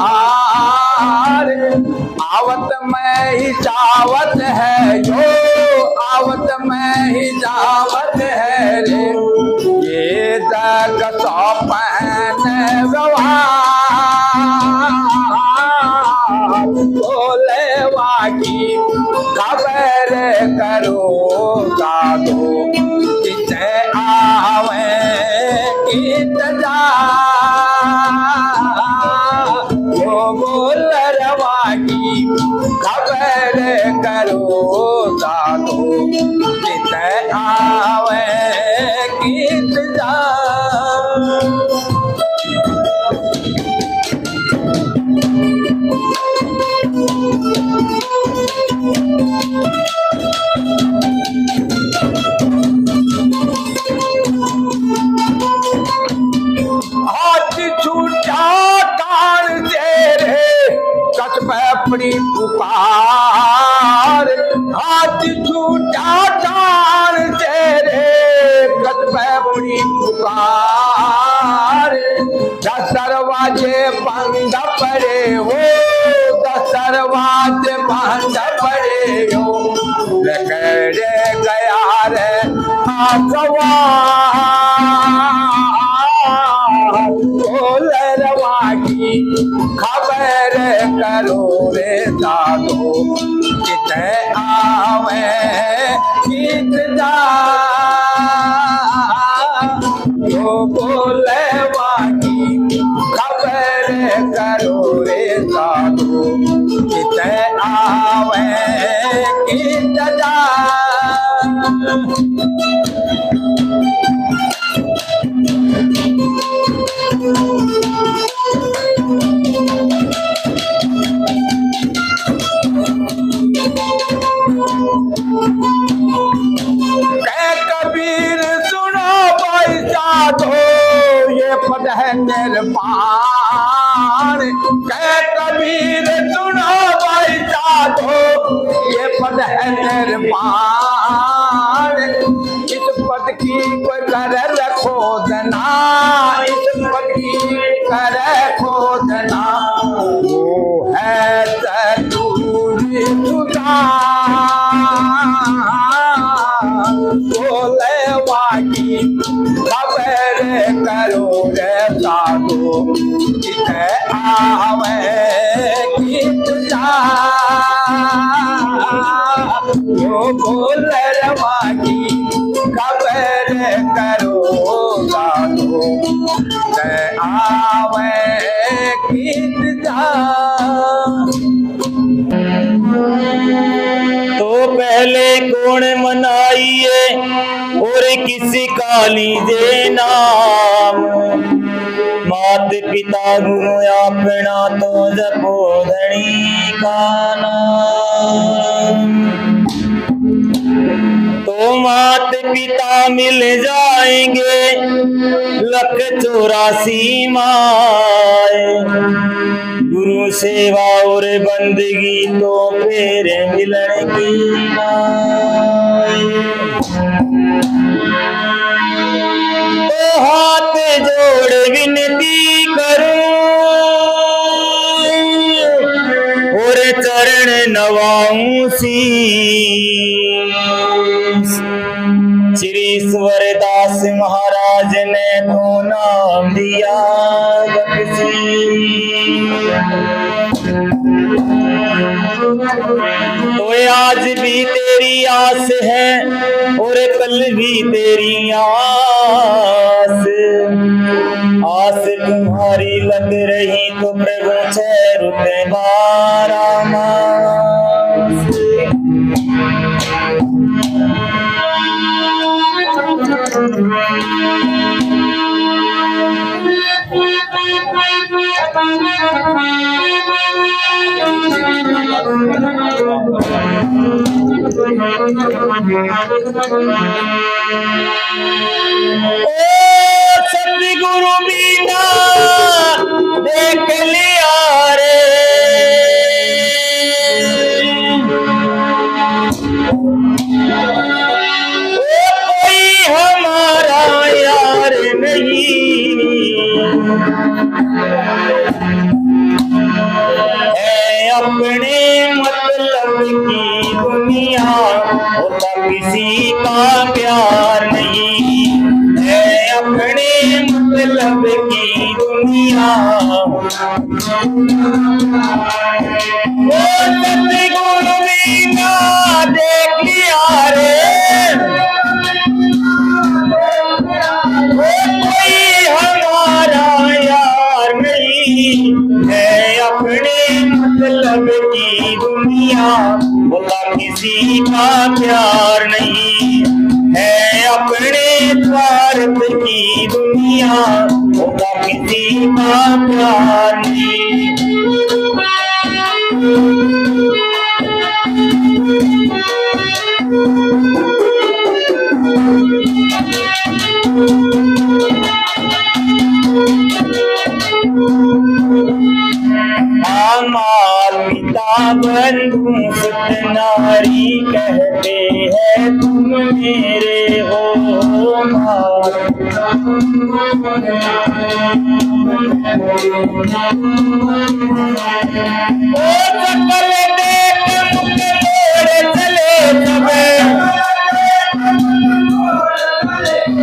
पार। आवत में ही जावत है जो, आवत में ही जावत है रे। ये जग सौ पहन व्यवहार, बोले वाकी खबर करो साधो, किसे आवे गीत जा। वो बोल रवा की खबर करो साधो, किसे आवे गीत जा। हाथ छूटा कान से रे कस पैपड़ी पुकार। हाथ छूटा कान से रे कस पैपड़ी पुकार। 10 दरवाजे बंद पड़े हो, 10 दरवाजे बंद पड़े हो। रगड़े गया रे आसवां, बोल रवा की खबर करो रे साधो, किते आवे गीत जा। यो बोल रवा की खबर करो रे साधो, किते आवे गीत जा। कबीर सुनो भाई साधो, ये पद है निर्वाण। कबीर सुनो भाई साधो, ये पद है निर्वाण। इस पद की कोई कर खोदना, इस पद की कर खोदना। वो है सतूरी बोले वाकी खबर करो रे साधो, किसे आवे गीत जा। यो बोल वाकी खबर करो साधो, किसे आवे गीत जा। तो पहले कौन मनाइए और किसी काली दे नाम। मात पिता गुरु अपना तो जपो धनी का नाम। तो मात पिता मिल जाएंगे 184 माए। गुरु सेवा और बंदगी तो फिर मिलन की नाय। तो हाथ जोड़ विनती करूं और चरण नवाऊं शीश। श्री ईश्वरदास महाराज ने तो नाम दिया तो आज भी तेरी आस है और कल भी तेरी आस। आस तुम्हारी लग रही तो प्रभु रुते 12 मास। सतगुरु बीना देख लिया रे। कोई हमारा यार नहीं। अपने मतलब की दुनिया, होता किसी का प्यार नहीं। है अपने मतलब की दुनिया। वो सतगुरु बिना देख लिया रे, वो कोई हमारा यार नहीं। है अपने मतलब की दुनिया, होता किसी का प्यार नहीं। है अपने स्वार्थ की दुनिया, होता किसी का प्यार नहीं। माँ पिता बंधु सुत नारी कहते हैं तुम मेरे हो। माँ ओ सकल देख मुख मोड़ चले सब,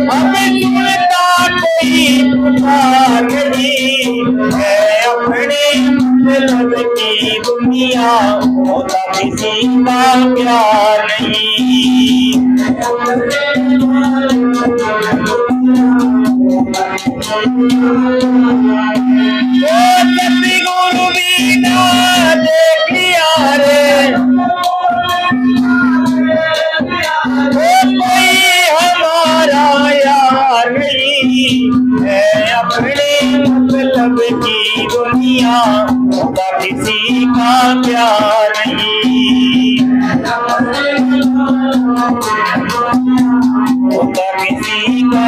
अब सुनता कोई पुकार नहीं। है अपने मतलब की दुनिया, होता किसी का प्यार नहीं। वो सतगुरु बिना देख लिया रे, वो कोई हमारा यार नहीं। है अपने मतलब की दुनिया, होता किसी का प्यार नहीं। होता किसी का।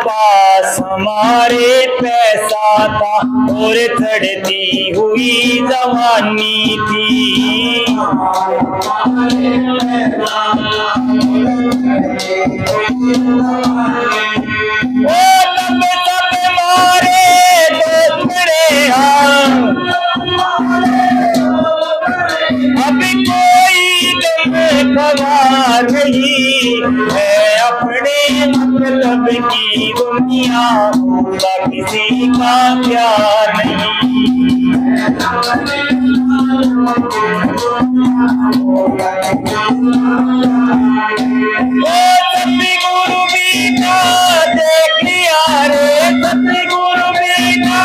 पास हमारे पैसा था और चढ़ती हुई जवानी थी। ओ तब तब मारे दोस्तड़े हम, अब कोई गम खबर नहीं। है अपने मतलब की दुनिया, होता किसी का प्यार नहीं। ओ सतगुरु बिना देख लिया रे, सतगुरु बिना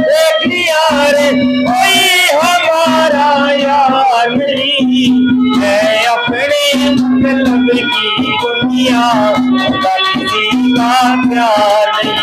देख लिया रे, कोई हमारा यार नहीं। है अपने मतलब की दुनिया, होता किसी का प्यार नहीं।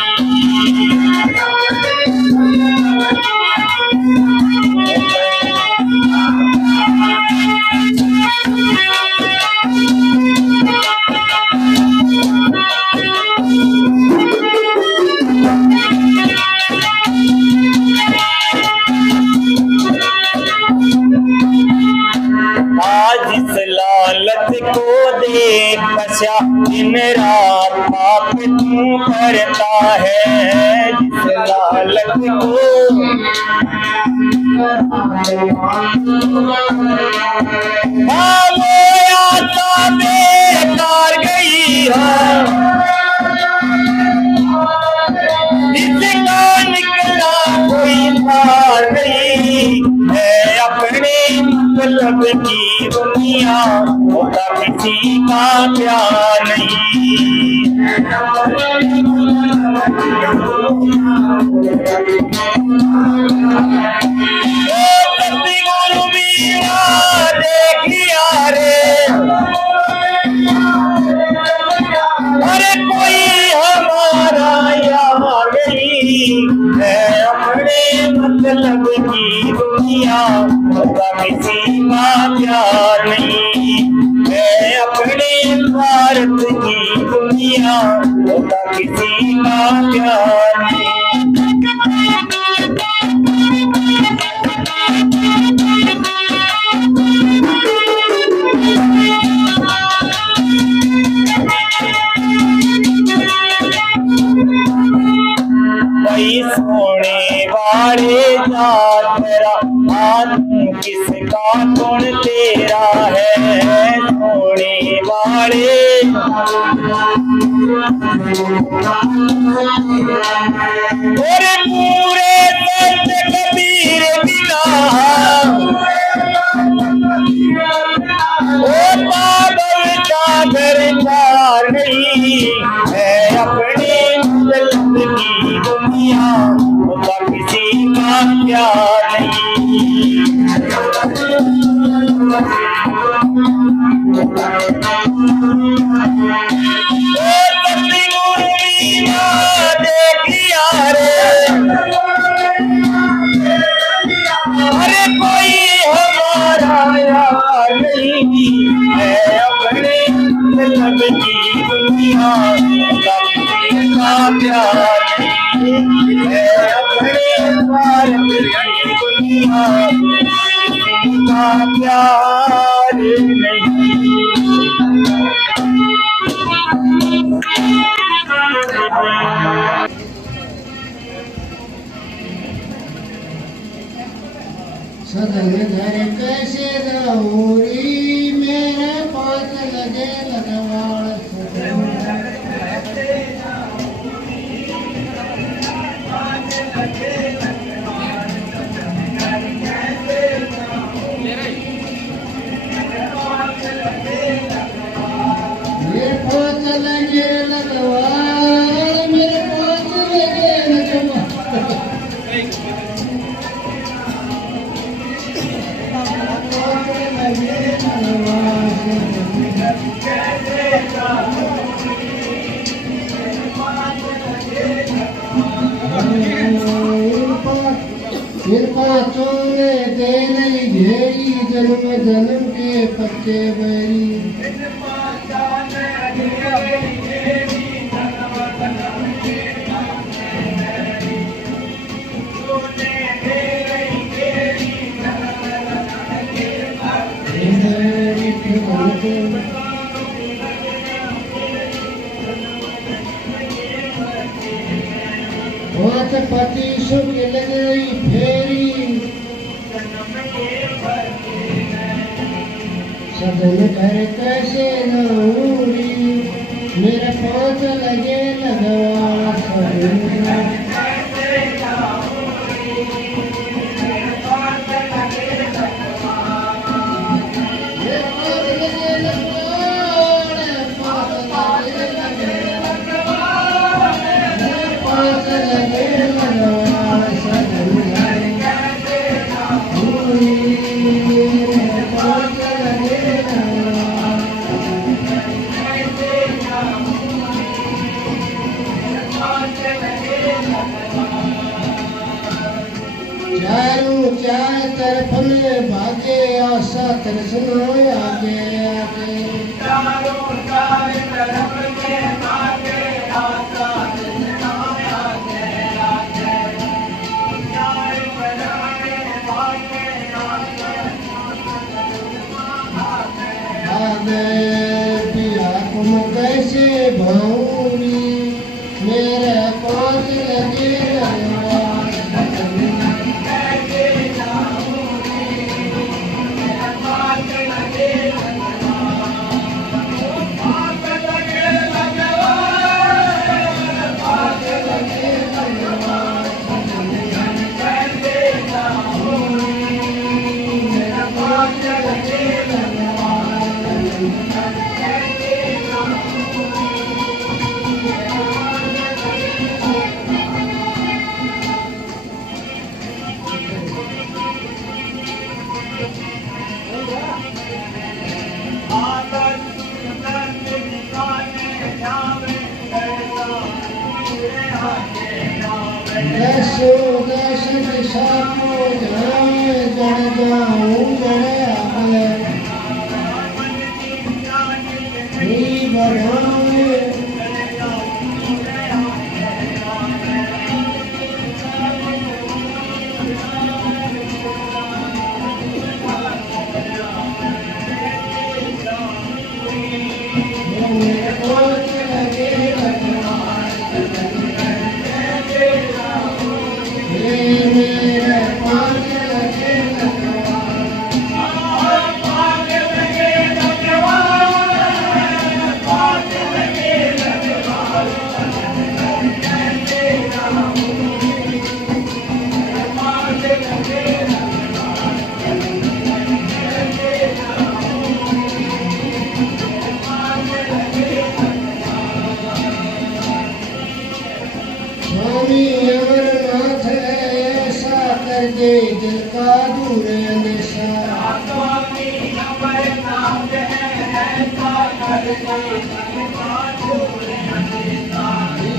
आज इस लालच को देख नशा दिन रात पाप तू करता है। जिस लालच को आता बेकार गई है, इसका निकला कोई पार नहीं। है अपने मतलब की दुनिया, होता किसी का प्यार नहीं। सतगुरु बिना देख लिया रे, अरे कोई हमारा यार नहीं। है अपने मतलब की होता किसी का प्यार नहीं। मैं अपने भारत की दुनिया, होता किसी का प्यार नहीं। कोई सोने वाले जात तेरा आत्म किसका गुण तेरा है। सोने वाले और पूरे संत कबीर बिना, ओ पागल सागर चार नहीं। है अपने जल्द की दुनिया, होता किसी का प्यार नहीं। देखिया रे, अरे कोई हमारा यार नहीं। है अपने दिल की दुनिया, होता किसी का प्यार नहीं। है अपने भारत की दुनिया, किसी का प्यार नहीं। सदन घर कैसे रहूरी, मेरे पास लगे लगवाड़ मेरे पास लगे लगवाड़, मेरे पास लगे लगवाड़। कृपा चोरे दे नहीं घेरी, जन्म जन्म के पक्के बैरी। पति सुख लग गई फेरी, सदन घर कैसे रहूरी, मेरे पाँच लगे लगवाड़ सदन। चार तरफ में भागे आशा तृष्णा आगे आगे। चारों चार तरफ में भागे आशा तृष्णा आगे आगे। चार बनाए भागे आगे आगे। पिया तुम कैसे भाऊरी, मेरे पास लगे दस दिशा को जाए जड़ जाऊं जड़ आए ही बढ़ाए स्वामी अमरनाथ ऐसा कर दे दिल का दूर निशा स्वामी अमरनाथ ऐसा कर दे दिल का दूर निशा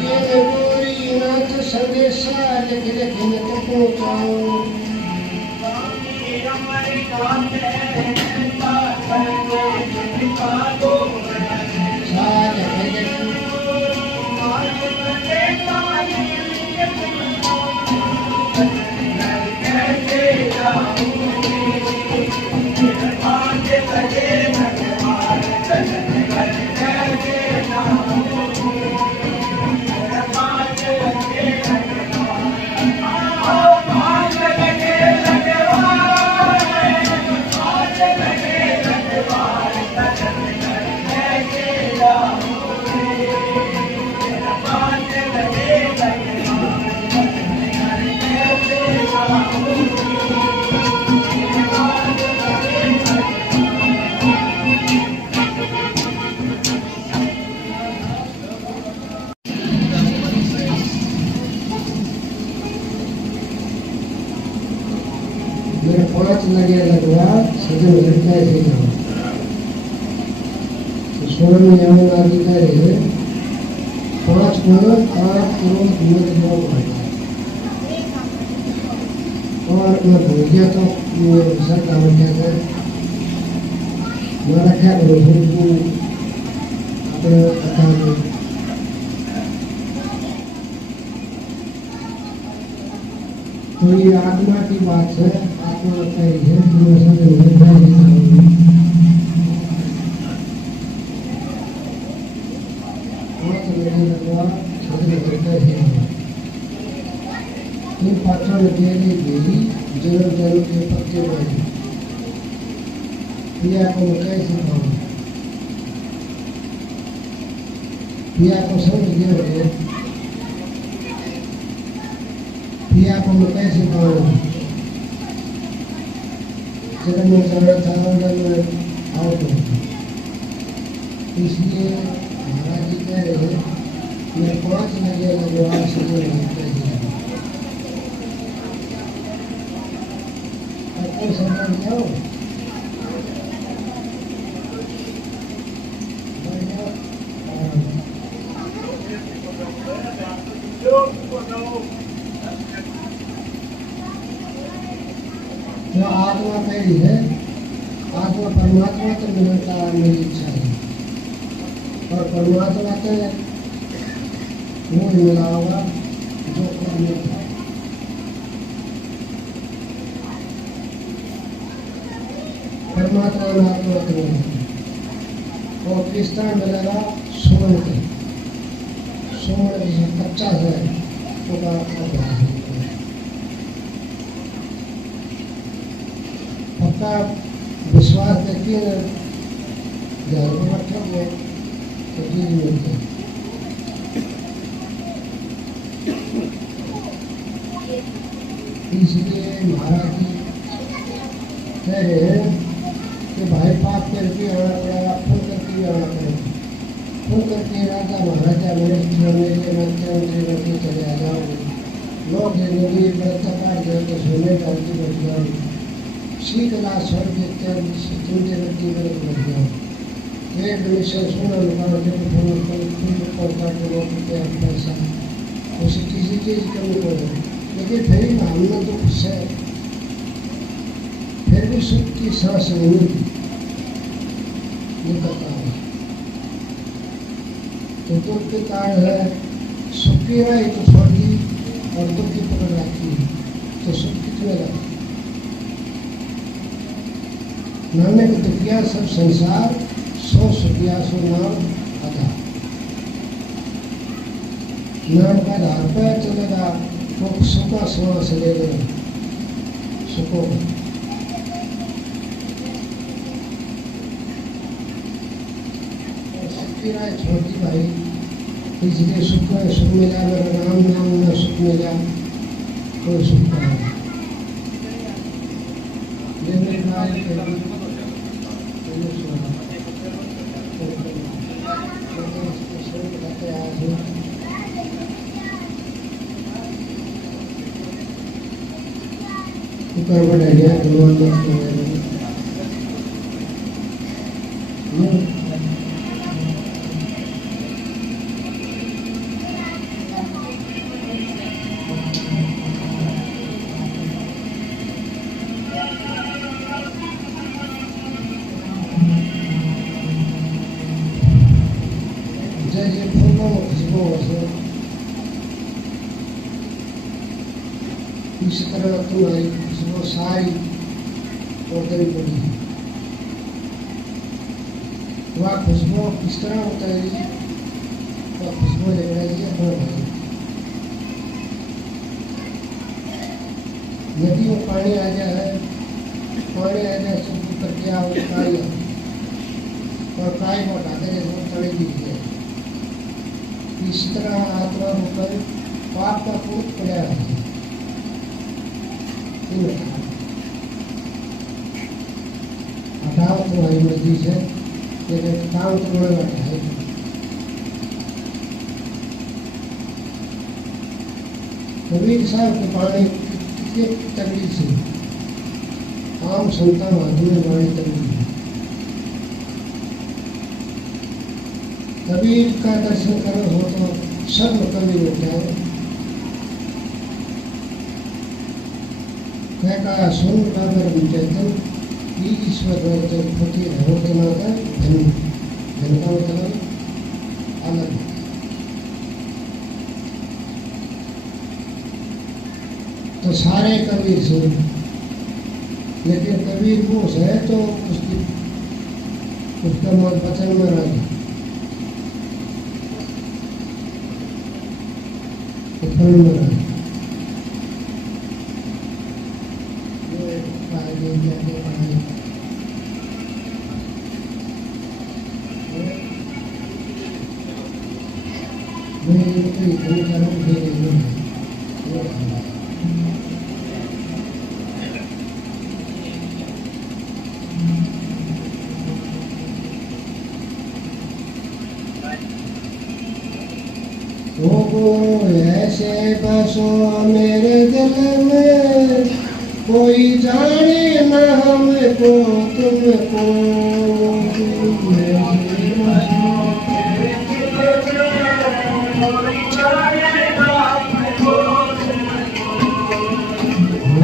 ये गोरी नाथ संदेशा लिख लिख न तो पहुंचाऊं स्वामी अमरनाथ ऐसा कर दे दिल का दूर निशा मेरे 5 लगे लगवा सजन लड़का से जाओ तो स्वामी यमुनाजी करे 5 करोड़ 8 करोड़ दूर जाओ और मैं भूल गया तो सर काम क्या है मैं रखा करो को अपने कथा में तो ये आत्मा की बात है आत्मा कही है जो इन पात्रों में देने गई जरूर जरूर के पत्ते बने पिया को कैसे खाऊं पिया को समझ गए पिया को मैं कैसे खाऊं जब मैं जरूरत था आउट हो इसलिए महाराज जी कह रहे हैं मैं 5 लगे लगवा सके आपको समझ जाओ जो आत्मा मेरी है आत्मा परमात्मा तो मिलता मेरी इच्छा है और परमात्मा तो वो मिला होगा जो करने था परमात्मा में आत्मा तो नहीं और किस तरह मिलेगा सोने के सोने जैसे कच्चा है तो पक्का विश्वास देखिए घर में रखेंगे तो चीज मिलती है इसलिए महाराज जी कह रहे हैं कि भाई पाप करके आना पड़ेगा फुल करके आना पड़ेगा फुल करके राजा महाराजा मेरे चले आ जाओगे लोग जिंदगी बरता काट गए तो सोने डाल के बैठ जाओगे शीतला स्वर्ग चिंते व्यक्ति बैठ जाओ एक निश्चय सोना निकाल के पैसा उसे किसी चीज की कमी करो लेकिन फिर हमने तो खुश है फिर भी सुख की सांस नहीं निकलता है। तो दुख के कारण है, सुख की रही तो छोड़ दी और दुख की पकड़ रखी तो सुख कितने लगा। नानक दुखिया सब संसार, सो सुखिया सो नाम अदा। नाम का आधार पर चलेगा तो सुखा श्वास लेगा सुखो। सुखी राय छोटी भाई, इसलिए सुख मिला, मेरा राम नाम में सुख मिला, कोई सुख नहीं। ये मेरी राय ऊपर बढ़ गया भगवान जैसे फूलों में खुशबू हो, इसी तरह तुम्हारी खुशबू सारी उतरी पड़ी। वह खुशबू किस तरह उतरेगी, वह खुशबू लग रही है अपना भाई। नदी में पानी आ गया है, पानी आ गया सब करके आओ काई, और काई को हटाते जैसे चढ़ेगी। इस तरह आत्मा होकर पाप का पूत पड़ा है। हटाओ तुम्हारी मर्जी से, लेकिन काम तुम्हें हटाए। कबीर साहब के पानी कितनी तगड़ी से आम संतान आदमी वाणी तगड़ी। कबीर का दर्शन करो हो तो सब कबीर हो जाए। कहा सुन बाबर चैतन ईश्वर फकीर हो के माता धन, धन का मतलब अलग। तो सारे कबीर सुन, लेकिन कबीर वो है तो उसका मत वचन में रह फल में रह ऐसे बसो मेरे दिल में, कोई जाने ना हमको तुमको।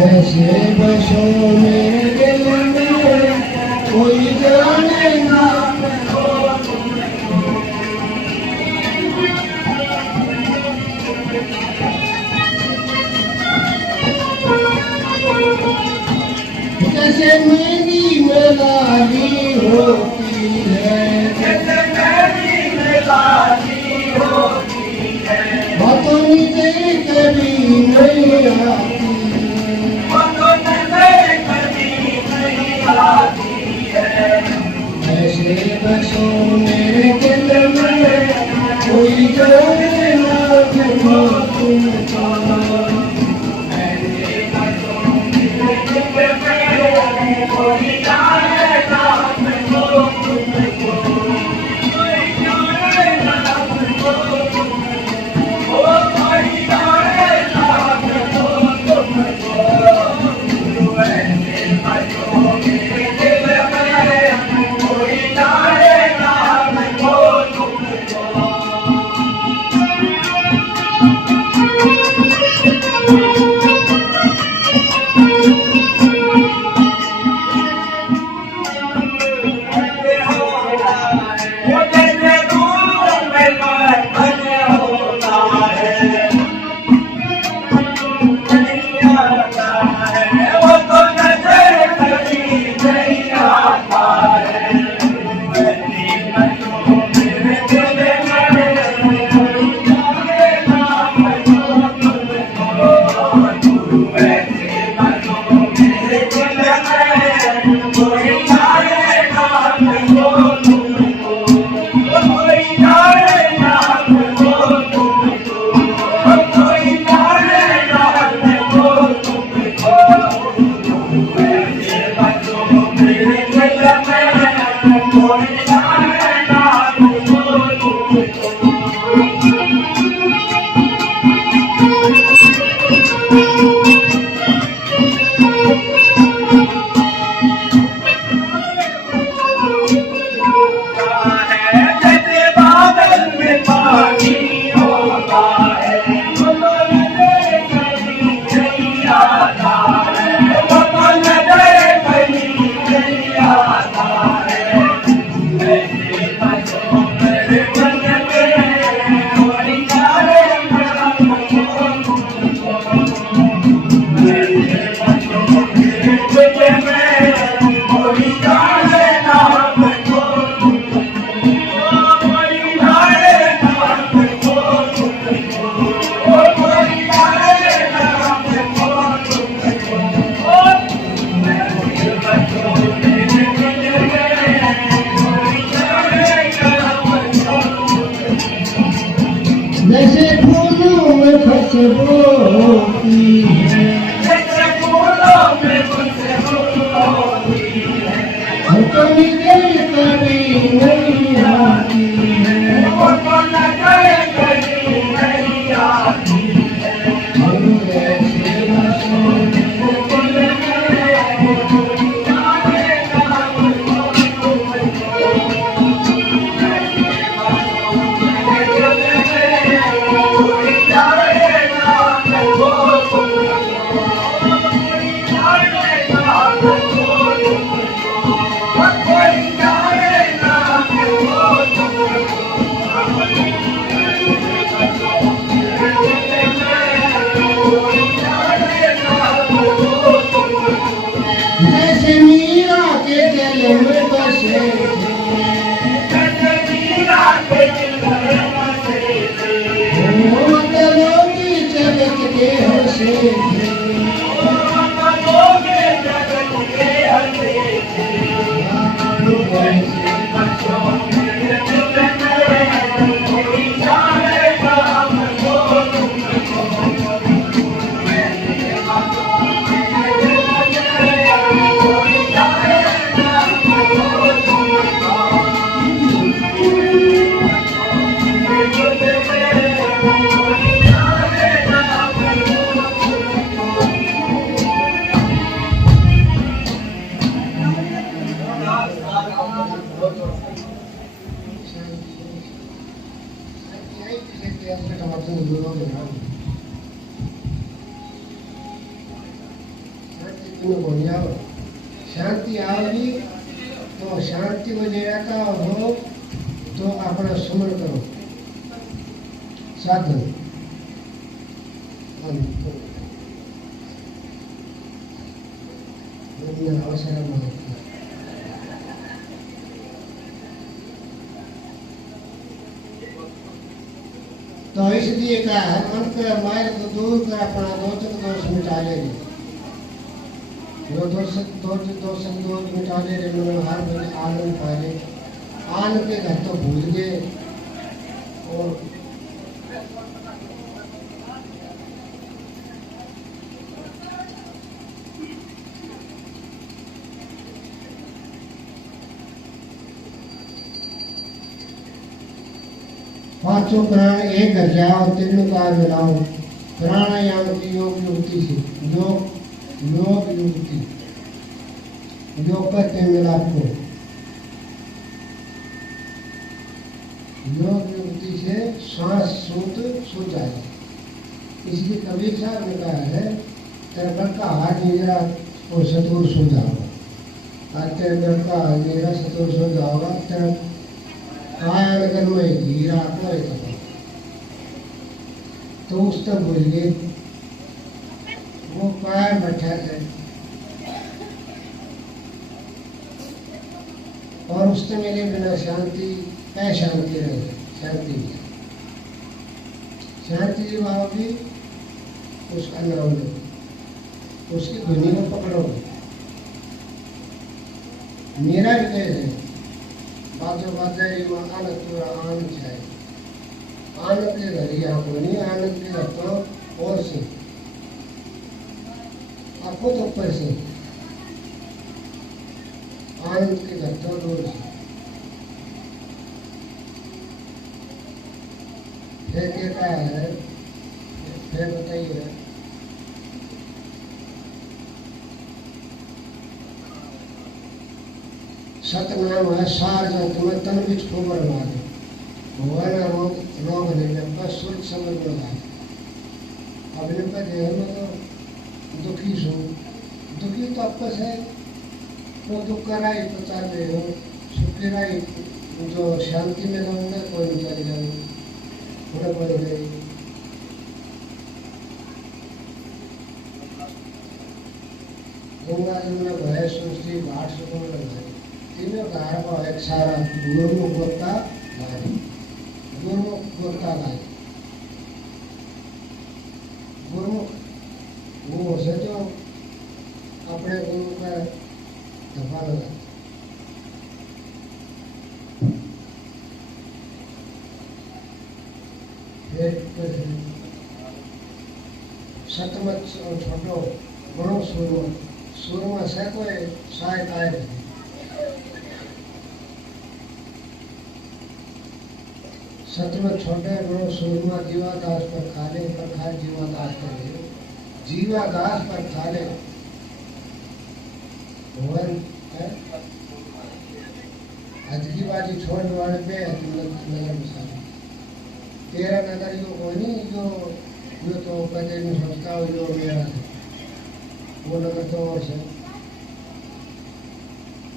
ऐसे बसो मेरे दिल में, कोई जाने ना जैसे मेरी मेलाली होती है, बातों में कभी नहीं आती है। ऐसे बसो मेरे दिल में, कोई जाने ना तुमको। जैसे बादल में पानी होता है नहीं आता है पवन नजर कहीं नहीं आता है ऐसे बचों मेरे मन में कोई जाने ऐसे बचों मेरे दिल में कोई जाने ना जैसे फूलों में खुशबू होती है जैसे फूलों में खुशबू होती है और कभी दिल कभी नहीं आती है वो नजर कभी नहीं आती है और ऐसे बसों जैसे मीरा के दिल में बसे वो दिलों की जगत के हंसे शांति आएगी तो शांति बजे रहता हो तो अपना सुमन करो साधन अवसर तो इसलिए क्या है मन के मायर को दूर कर अपना दोष मिटा लेंगे जो दोष मिटा ले रहे हर बजे आनंद पाए आनंद के घर तो भूल गए और पांचों प्राण एक घर जाओ तीनों का मिलाओ प्राणायाम की योग युक्ति से योग युक्ति योग करते हैं मिलाप को योग युक्ति से श्वास सूत जाए इसलिए कबीर साहब ने कहा है तेरा घर का हाथ मेरा और सतुर सो जाओगा आज तेरे घर का हाथ मेरा सतुर सो जाओगा तेरा काया नगर में हीरा अपना तो उस तक भूल गए वो काया बैठा है और उससे मेरे बिना शांति क्या शांति रहे शांति शांति जी बाबा भी उसका नाम लो उसकी ध्वनि को पकड़ो मेरा भी कह रहे बाजो बाजारी में आनंद पूरा आनंद है आनंद के घर यहाँ को नहीं आनंद के घर तो और से आपको तो ऊपर से आनंद के घर तो दूर से फिर क्या है, फिर बताइए। सतनाम है सार जो तुम्हें तन बीच खोबर मारे भगवान रोग रोग नहीं है बस सोच समझ में आए। अब इन पर मैं तो दुखी हूँ, दुखी तो आपस है तो दुख का राय पता ले हो, सुख की राय जो शांति में रहूँगा कोई नहीं चले जाऊँ थोड़ा कोई नहीं। गंगा जमुना भय सृष्टि घाट सुकून लगाए तीनों गाय को एक सारा गुरुमुख गोता गाय, गुरुमुख गोता गाय, गुरुमुख वो से जो अपने गुरु का धब्बा लगा। सतमत छोटो बड़ो सूरमा से कोई सहायता है। सतमत छोटे बड़ो सूरमा जीवादास पर खाले पर खाए जीवादास पर जीवादास पर खाले भगवान अजकी बाजी छोड़ने वाले पे नजर मिसाल तेरा नगर यो कोई जो तो कहते नहीं सोचता हो जो मेरा है वो नगर तो और है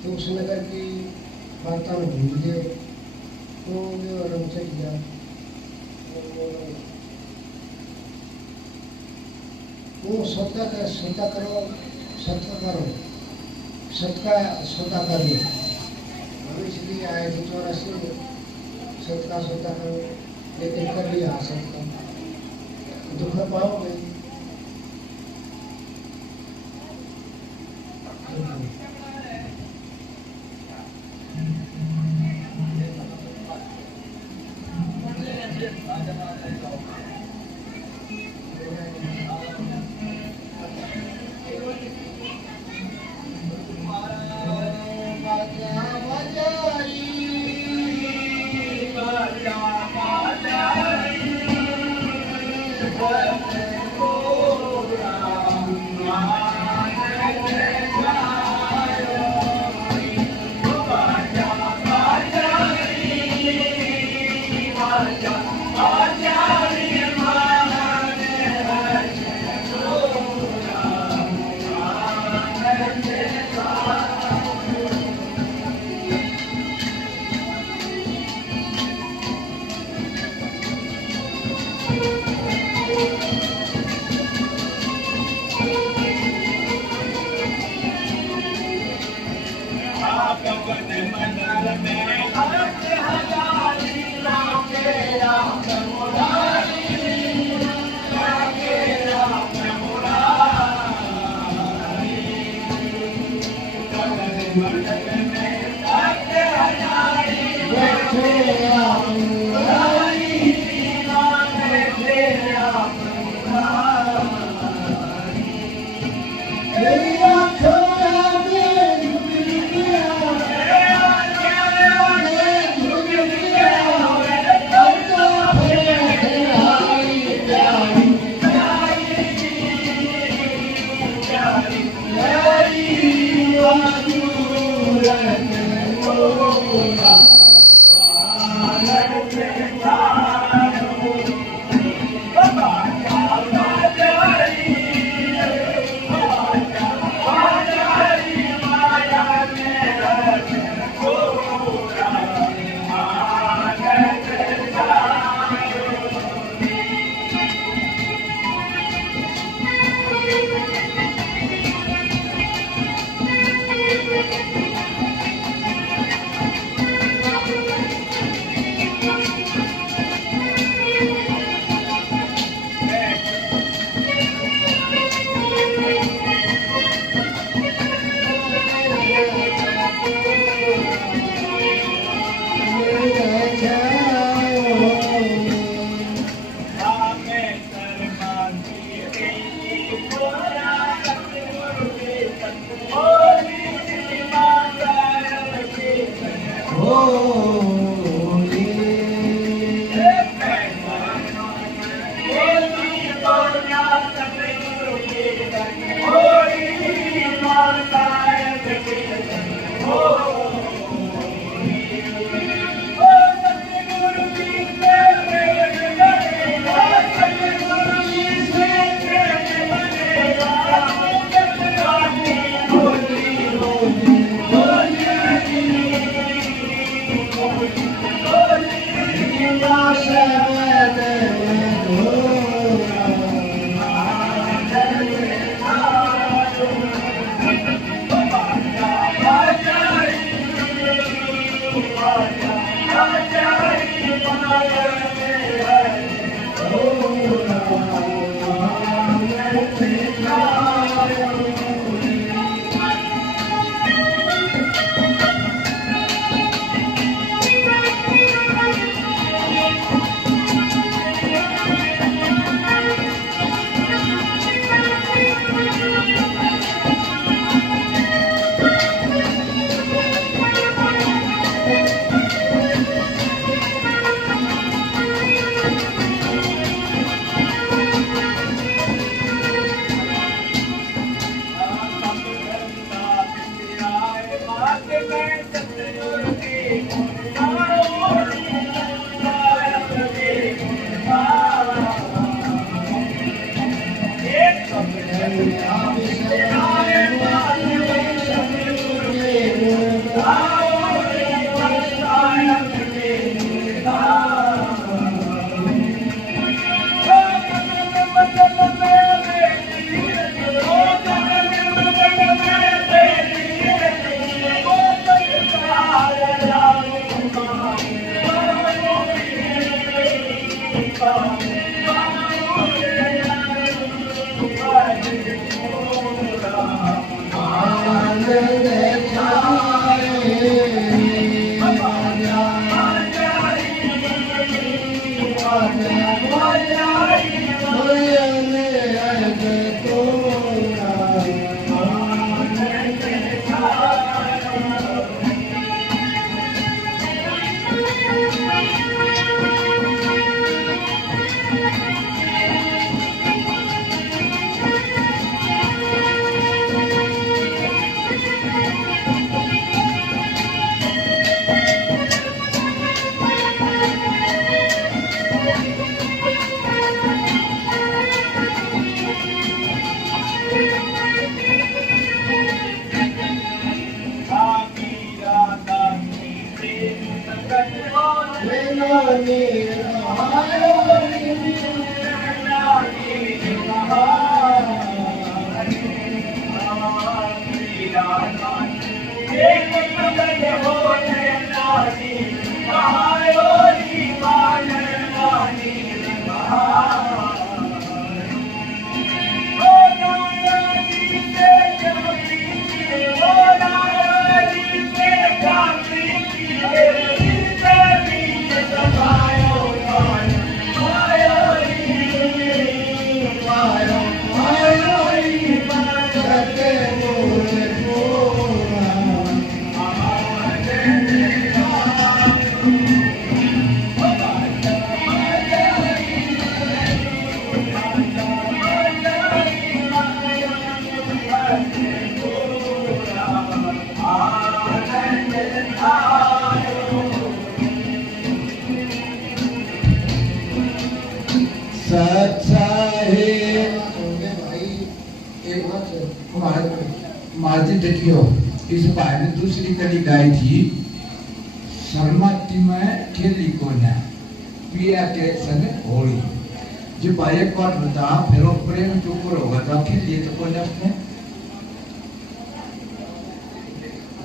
तो उस नगर की वार्ता में भूल गए तो जो रंग से किया वो सत्ता करो सत्ता करो सत्ता सत्ता कर लो हम इसलिए आए थे 84 सत्ता सत्ता करो लेकिन कर लिया सत्ता दुख पाओगे। मालती देखियो इस भाई ने दूसरी कड़ी गाई थी शर्माती में खेली को ना पिया के संग होली जो भाई एक बार बता फिर प्रेम तो करोगा तो खेलिए तो कोई अपने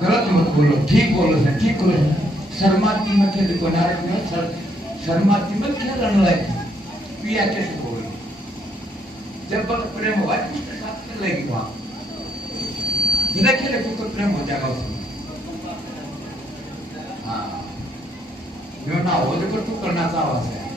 गलत मत बोलो ठीक बोलो से ठीक बोलो शर्माती में खेली को ना शर्माती में खेलने लगी पिया के संग होली जब प्रेम हुआ उसके साथ कर लेगी वहाँ बिना खेले तो प्रेम हो जाएगा उसमें हाँ जो ना हो जो तू करना चाहवा से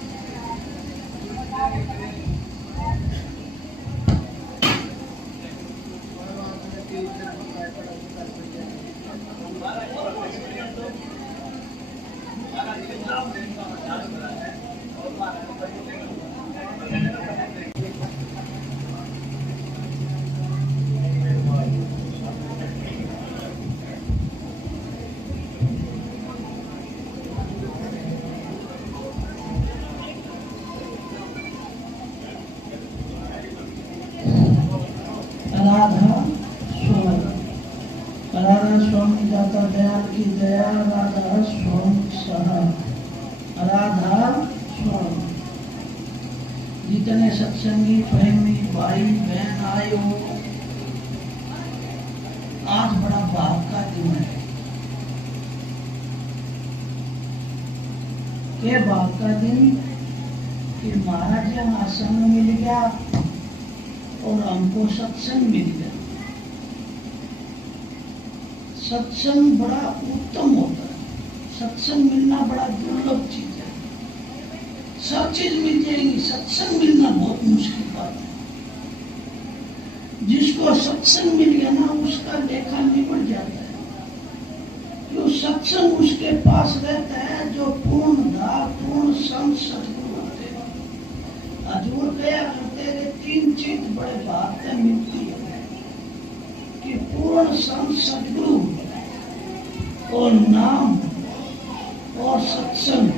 राधा स्वामी दाता दयाल की दया राधा स्वामी सहा राधा स्वामी जितने सत्संगी प्रेमी भाई बहन आए हो आज बड़ा भाग का दिन है के भाग का दिन कि महाराज जी आश्रम मिल गया और हमको सत्संग मिल गया सत्संग बड़ा उत्तम होता है सत्संग मिलना बड़ा दुर्लभ चीज है सब चीज मिल जाएंगी सत्संग मिलना बहुत मुश्किल बात है जिसको सत्संग मिल गया ना उसका लेखा निबट जाता है जो सत्संग उसके पास रहता है जो पूर्ण धार पूर्ण संत सदगुरु होते हैं हजूर गया करते हैं तीन चीज बड़े भाग में मिलती है कि पूर्ण संत सदगुरु और नाम और सत्संग।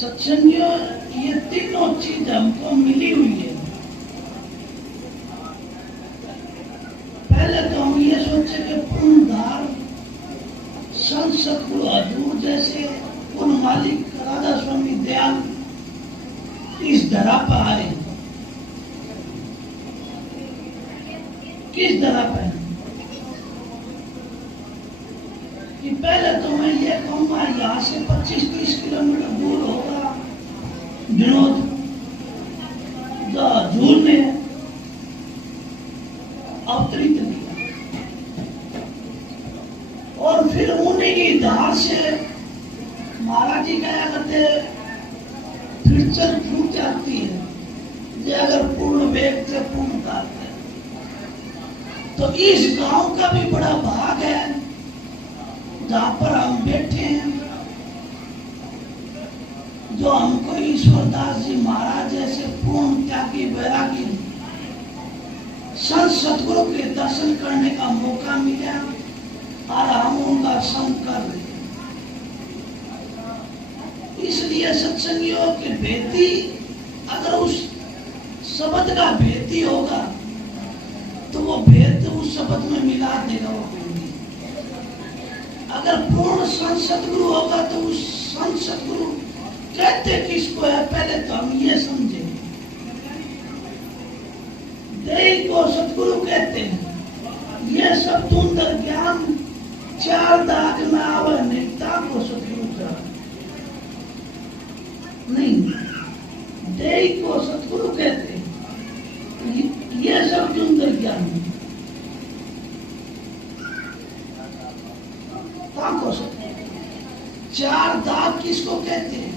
सत्संगियों, ये तीनों चीज हमको मिली हुई है। पहले तो हम ये सोचे कि पूर्णधार संत सतगुरु हजूर जैसे पूर्ण मालिक राधा स्वामी दयाल इस धरा पर आए। किस धरा पर? कि पहले तो मैं ये कहूंगा, यहाँ से 25-30 किलोमीटर दूर होगा विनोद, जो हजूर ने अवतरित किया, और फिर उन्हीं की धार से महाराज जी कहा करते फिर चल फूट जाती है, जो अगर पूर्ण वेग से पूर्ण करते। तो इस गांव का भी बड़ा भाग है जहां पर हम बैठे हैं, जो हमको ईश्वरदास जी महाराज जैसे पूर्ण त्यागी वैरागी संत सतगुरु के दर्शन करने का मौका मिला और हम उनका संग कर रहे हैं। इसलिए सत्संगियों के भेदी अगर उस शब्द का भेदी होगा तो वो भेद उस शब्द में मिला देगा वो भेदी। अगर पूर्ण संत सतगुरु होगा तो उस संत सतगुरु कहते किसको है, पहले तो हम ये समझे। देही को सतगुरु कहते हैं। ये सब सुंदर ज्ञान चार दाग में आवे, निष्ठा को सतगुरु कहते नहीं। देही को सतगुरु कहते हैं। ये सब सुंदर ज्ञान को चार दाग किसको कहते हैं?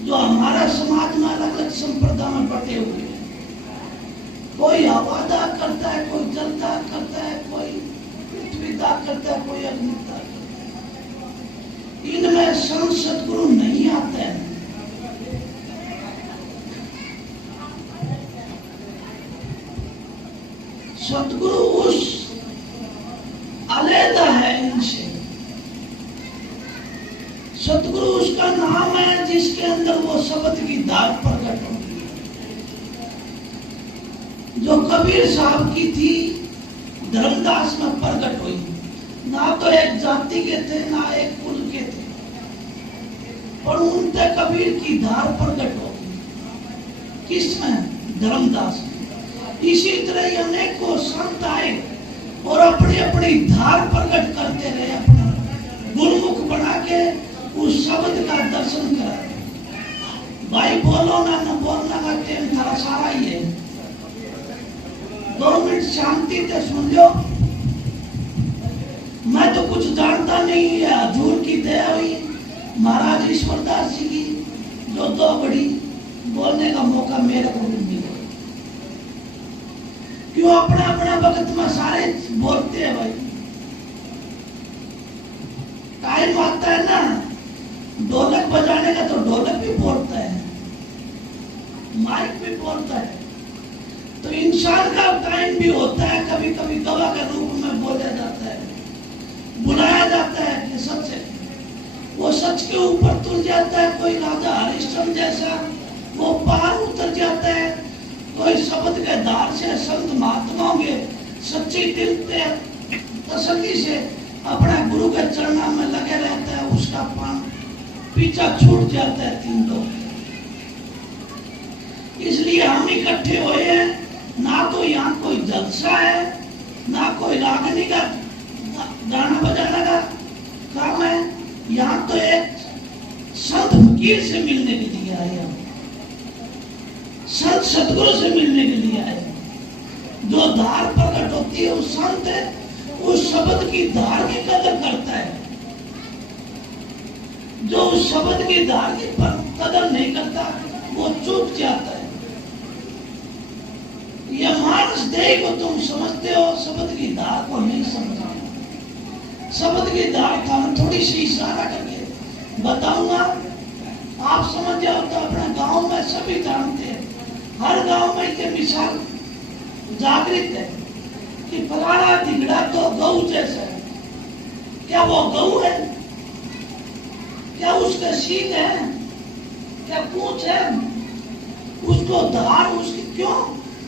जो हमारा समाज में अलग अलग संप्रदाय में बटे हुए हैं। कोई हवा दाग करता है, कोई जल दाग करता है, कोई पृथ्वी दाग करता है, कोई अग्नि दाग करता है। इनमें संत सतगुरु नहीं आते हैं। सतगुरु उस अलग है इनसे। सतगुरु उसका नाम है जिसके अंदर वो शब्द की धार प्रकट होती है, जो कबीर साहब की थी धर्मदास में प्रकट हुई। ना तो एक जाति के थे ना एक कुल के थे, पर उन पे कबीर की धार प्रकट होगी। किसमें? धर्मदास में। इसी तरह अनेकों संत आए और अपनी अपनी धार प्रकट करते रहे, अपना गुरुमुख बना के उस शब्द का दर्शन करा। भाई बोलो ना, न बोलना का टाइम था, सारा ही है। 2 मिनट शांति से सुन लो। मैं तो कुछ जानता नहीं है, हजूर की दया हुई महाराज ईश्वरदास जी की, जो 2 घड़ी बोलने का मौका मेरे को भी मिला। क्यों अपने अपने वक्त में सारे बोलते हैं भाई। टाइम आता है ना, ढोलक बजाने का तो ढोलक भी बोलता है, माइक भी बोलता है। तो इंसान का टाइम भी होता है, कभी कभी गवाह के रूप में बोला जाता है, बुलाया जाता है कि सच है। वो सच के ऊपर तुल जाता है। कोई राजा हरिश्चंद्र जैसा वो पार उतर जाता है। कोई शब्द के धार से संत महात्माओं के सच्ची दिल पे तसल्ली से अपने गुरु के चरणों में लगे रहता है, उसका पान पीछा छूट जाता है 3 लोग। इसलिए हम इकट्ठे हुए हैं। ना तो यहाँ कोई जलसा है, ना कोई रागनी का गाना बजाने का काम है। यहाँ तो एक संत फकीर से मिलने के लिए आए हम, संत सतगुरु से मिलने के लिए आए। जो धार प्रकट होती है उस संत है, उस शब्द की धार की कदर करता है। जो उस शब्द की धार की कदर नहीं करता वो चूक जाता है। ये मानस देह को तुम समझते हो, शब्द की धार को नहीं समझते। शब्द की धार का मैं थोड़ी सी इशारा करके बताऊंगा, आप समझ जाओ तो अपने गांव में सभी जानते हैं। हर गांव में ये मिसाल जागृत है। कि फलाना धिंगड़ा तो गऊ जैसा है। क्या वो गऊ है? क्या उसके सींग है? क्या पूंछ है? उसको धार उसकी क्यों?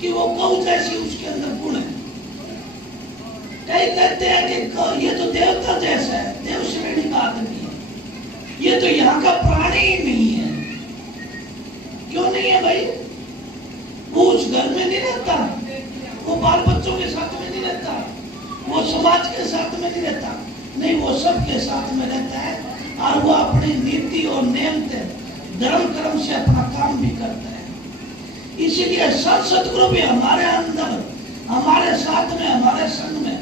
कि वो गऊ जैसी उसके अंदर गुण है। कई कहते हैं कि ये तो देवता जैसा है, देव श्रेणी का आदमी है, ये तो यहाँ का प्राणी ही नहीं है। क्यों नहीं है भाई? वो उस घर में नहीं रहता, वो बाल बच्चों के साथ में नहीं रहता, वो समाज के साथ में नहीं रहता, नहीं, वो सबके साथ में रहता है और वो अपनी नीति और नियम धर्म कर्म से अपना काम भी करता है। इसीलिए सतगुरु भी हमारे अंदर, हमारे साथ में, हमारे संग में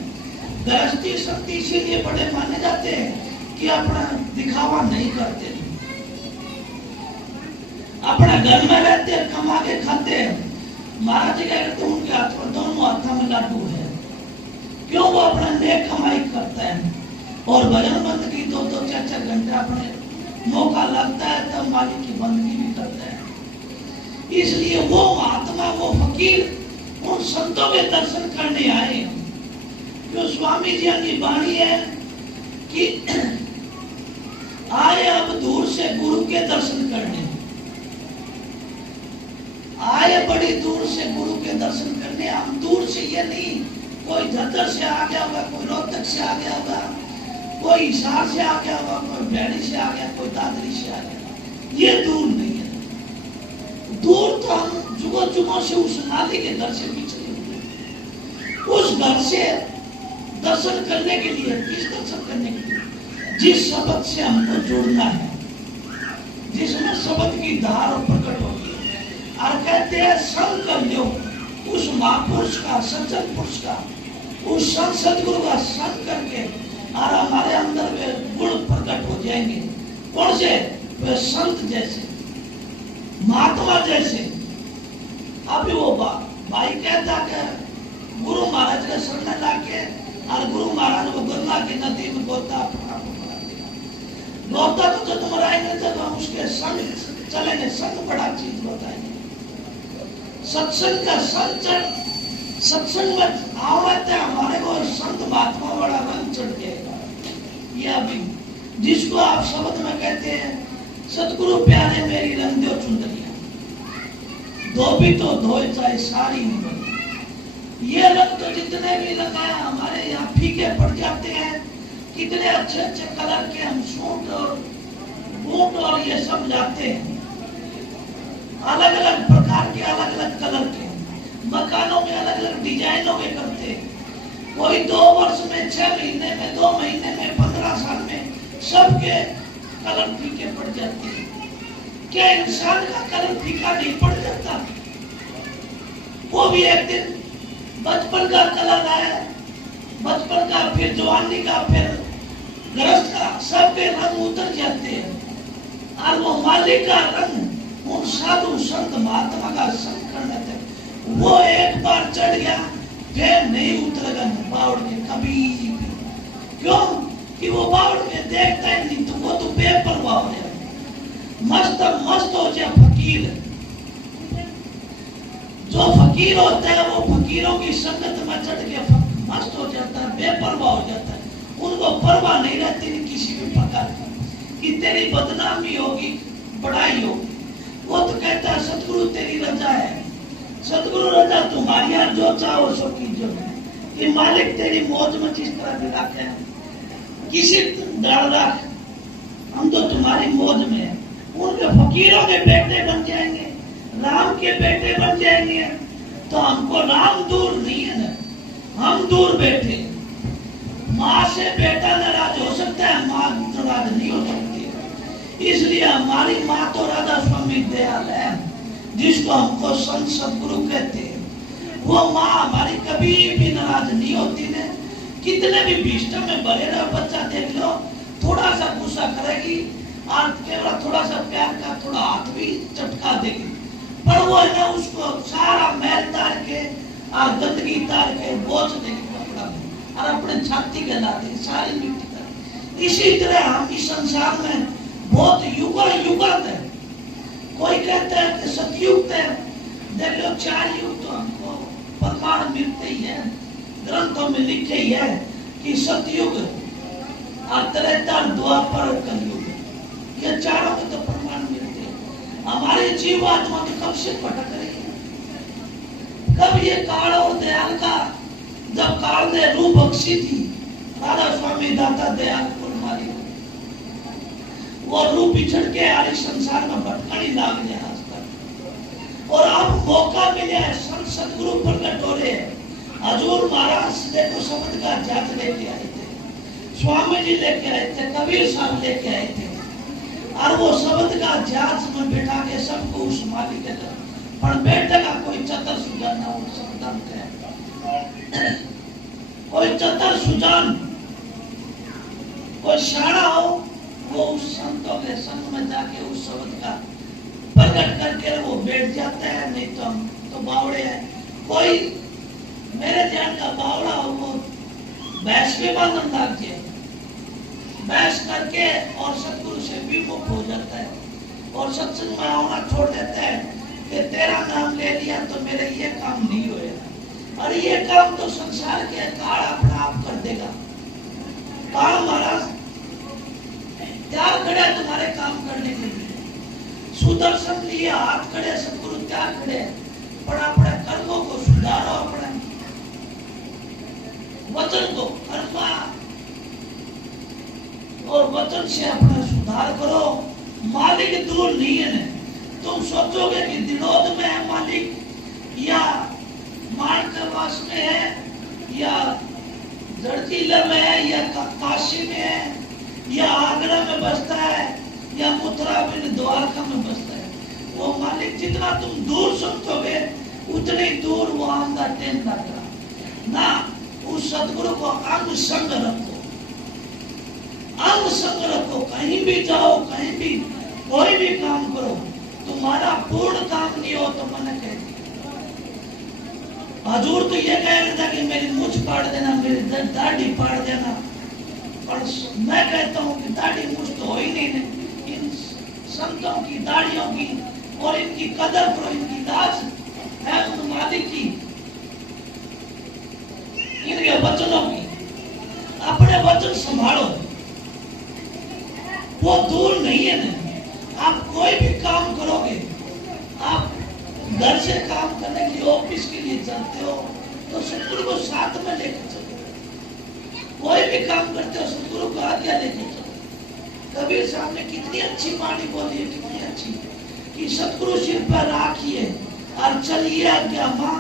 गृहस्थी संत इसीलिए बड़े माने जाते हैं कि अपना दिखावा नहीं करते, अपने घर में रहते हैं, कमा के खाते हैं। महाराज जी कहते हैं उनके हाथ में दोनों हाथों में लाडू है। क्यों? वो अपना नेक कमाई करता है और भजन बंदगी 2-2 4-4 घंटे अपने मौका लगता है तब मालिक की बंदगी भी करता है। इसलिए वो महात्मा, वो फकीर उन संतों के दर्शन करने आए। जो स्वामी जी की वाणी है कि आए अब दूर से गुरु के दर्शन करने, आए बड़ी दूर से गुरु के दर्शन करने। हम दूर से ये नहीं, कोई झज्जर से आ गया होगा, कोई रोहतक से आ गया होगा, कोई हिसार से आ गया होगा, कोई बैड़ी से आ गया, कोई दादरी से आ गया, ये दूर नहीं है। दूर तो हम जुगों जुगों से उस नाली के घर से पिछले हुए, उस घर से दर्शन करने के लिए। किस दर्शन करने के लिए? जिस शब्द से हमको जुड़ना है, जिसमें शब्द की धार प्रकट होगी और कहते हैं संग कर लो उस महापुरुष का, सज्जन पुरुष का, उस संत सदगुरु का संग करके और हमारे अंदर वे गुण प्रकट हो जाएंगे। कौन से? वे संत जैसे, महात्मा जैसे। अभी वो भाई कहता कि गुरु महाराज के शरण में लाके और गुरु महाराज को गंगा की नदी में गोता गोता तो तुम रहेंगे जब हम उसके संग चलेंगे, संग बड़ा चीज बताएंगे। सत्संग का संचरण, सत्संग में आवत है हमारे को संत महात्मा बड़ा रंग चढ़ जाएगा। ये अभी जिसको आप शब्द में कहते हैं सतगुरु प्यारे मेरी रंग दो चुंदरिया, धोबी तो धोए चाहे सारी उम्र। ये रंग तो जितने भी लगाए हमारे यहाँ फीके पड़ जाते हैं। कितने अच्छे अच्छे कलर के हम सूट और बूट और ये सब जाते हैं, अलग अलग प्रकार के, अलग अलग कलर के, मकानों में अलग अलग डिजाइनों के करते हैं। कोई 2 वर्ष में, 6 महीने में, 2 महीने में, 15 साल में सबके कलर फीके पड़ जाते हैं। क्या इंसान का कलर फीका नहीं पड़ जाता? वो भी एक दिन बचपन का कलर आया, बचपन का, फिर जवानी का, फिर गृहस्थ का, सबके रंग उतर जाते हैं और वो मालिक का रंग उन साधु संत महात्मा का संग करने थे। वो एक बार चढ़ गया फिर नहीं उतरेगा बावड़ के कभी भी। क्यों? कि वो बावड़ के देखता ही नहीं, तो वो तो बेपरवाह हो जाए, मस्त मस्त हो जाए फकीर। जो फकीर होता है वो फकीरों की संगत में चढ़ के मस्त हो जाता है, बेपरवाह हो जाता है। उनको परवाह नहीं रहती किसी भी प्रकार की कि तेरी बदनामी होगी, बड़ाई होगी। वो तो कहता है सतगुरु तेरी रजा है, सतगुरु रजा तुम्हारी, यार जो चाहो सो कीजिए। कि मालिक तेरी मौज में जिस तरह भी रखे, किसी डर रख, हम तो तुम्हारी मौज में है। उनके फकीरों के बेटे बन जाएंगे, राम के बेटे बन जाएंगे, तो हमको राम दूर नहीं है ना, हम दूर बैठे। माँ से बेटा नाराज हो सकता है, माँ नाराज नहीं हो सकती। इसलिए हमारी माँ तो राधा स्वामी दयाल है, जिसको हमको संत सदगुरु कहते हैं। वो माँ हमारी कभी भी नाराज नहीं होती ने। कितने भी भीष्म में भरे रहो, बच्चा देख लो, थोड़ा सा गुस्सा करेगी और केवल थोड़ा सा प्यार का थोड़ा हाथ भी चटका देगी, पर वो है ना उसको सारा मैल तार के और गंदगी तार के बोझ देगी कपड़ा में और अपने छाती के ला देगी सारी मिट्टी कर। इसी तरह हम इस संसार में बहुत युगत है। कोई कहता है कि सतयुग है, देख लो 4 युग तो हमको प्रमाण मिलते ही है। ग्रंथों में लिखे ही है कि सतयुग और त्रेता द्वापर कलयुग, ये चारों के तो प्रमाण मिलते हैं। हमारी जीवात्मा तो कब से भटक रही है, कब ये काल और दयाल का, जब काल ने रूप बख्शी थी राधा स्वामी दाता दयाल कुलमारी, वो रूप बिछड़ के आरी संसार में भटकनी लाग गया आज तक। और अब मौका मिला है, संत सदगुरु प्रकट हो रहे हैं। हजूर महाराज देखो शब्द का जात लेके आए थे, स्वामी जी लेके आए थे, कबीर साहब लेके आए थे, और वो शब्द का जात में बैठा के सबको उस मालिक के पर बैठे का कोई चतर सुजान ना हो सकता है, कोई चतर सुजान, कोई शाणा हो, वो उस संतों के संग में जाके उस शब्द का प्रकट करके वो बैठ जाता है। नहीं तो हम तो बावड़े हैं। कोई मेरे ध्यान का बावड़ा हो, वो बहस के बंधन लाग जाए, बहस करके और सतगुरु से विमुख हो जाता है और सत्संग में आना छोड़ देता है कि तेरा नाम ले लिया तो मेरे ये काम नहीं होएगा, और ये काम तो संसार के काल अपना आप कर देगा। काल महाराज त्याग खड़े तुम्हारे काम करने के लिए, सुदर्शन लिए हाथ खड़े, सतगुरु त्याग खड़े, पर अपने कर्मों को सुधारो, अपने वचन को कर्मा और वचन से अपना सुधार करो। मालिक दूर नहीं है। तुम सोचोगे कि दिनोद में है मालिक, या मानकवास में है, या जड़तीला में है, या काशी में है, या आगरा में बसता है, या मथुरा में द्वारका में बसता है। वो मालिक जितना तुम दूर समझोगे उतने दूर वो आंधा टेन ना। उस सदगुरु को अंग संग रखो, अंग संग रखो। कहीं भी जाओ, कहीं भी कोई भी काम करो, तुम्हारा पूर्ण काम नहीं हो तो मैंने कह दिया। हजूर तो ये कह रहा था कि मेरी मूछ काट देना, मेरी दाढ़ी पाड़ देना, पर मैं कहता हूँ कि दाढ़ी मूछ तो हो ही नहीं। इन संतों की दाढ़ियों की और इनकी कदर करो, इनकी लाज है उन मालिक की, इनके वचनों की। अपने वचन संभालो, वो दूर नहीं है ना। आप कोई भी काम करोगे, आप घर से काम करने के लिए ऑफिस के लिए जाते हो तो सतगुरु को साथ में लेकर चलो। कोई भी काम करते हो सतगुरु को आज्ञा लेकर चलो। कबीर साहब ने कितनी अच्छी वाणी बोली है, कितनी अच्छी, कि सतगुरु सिर पर राखिए और चलिए आज्ञा मां,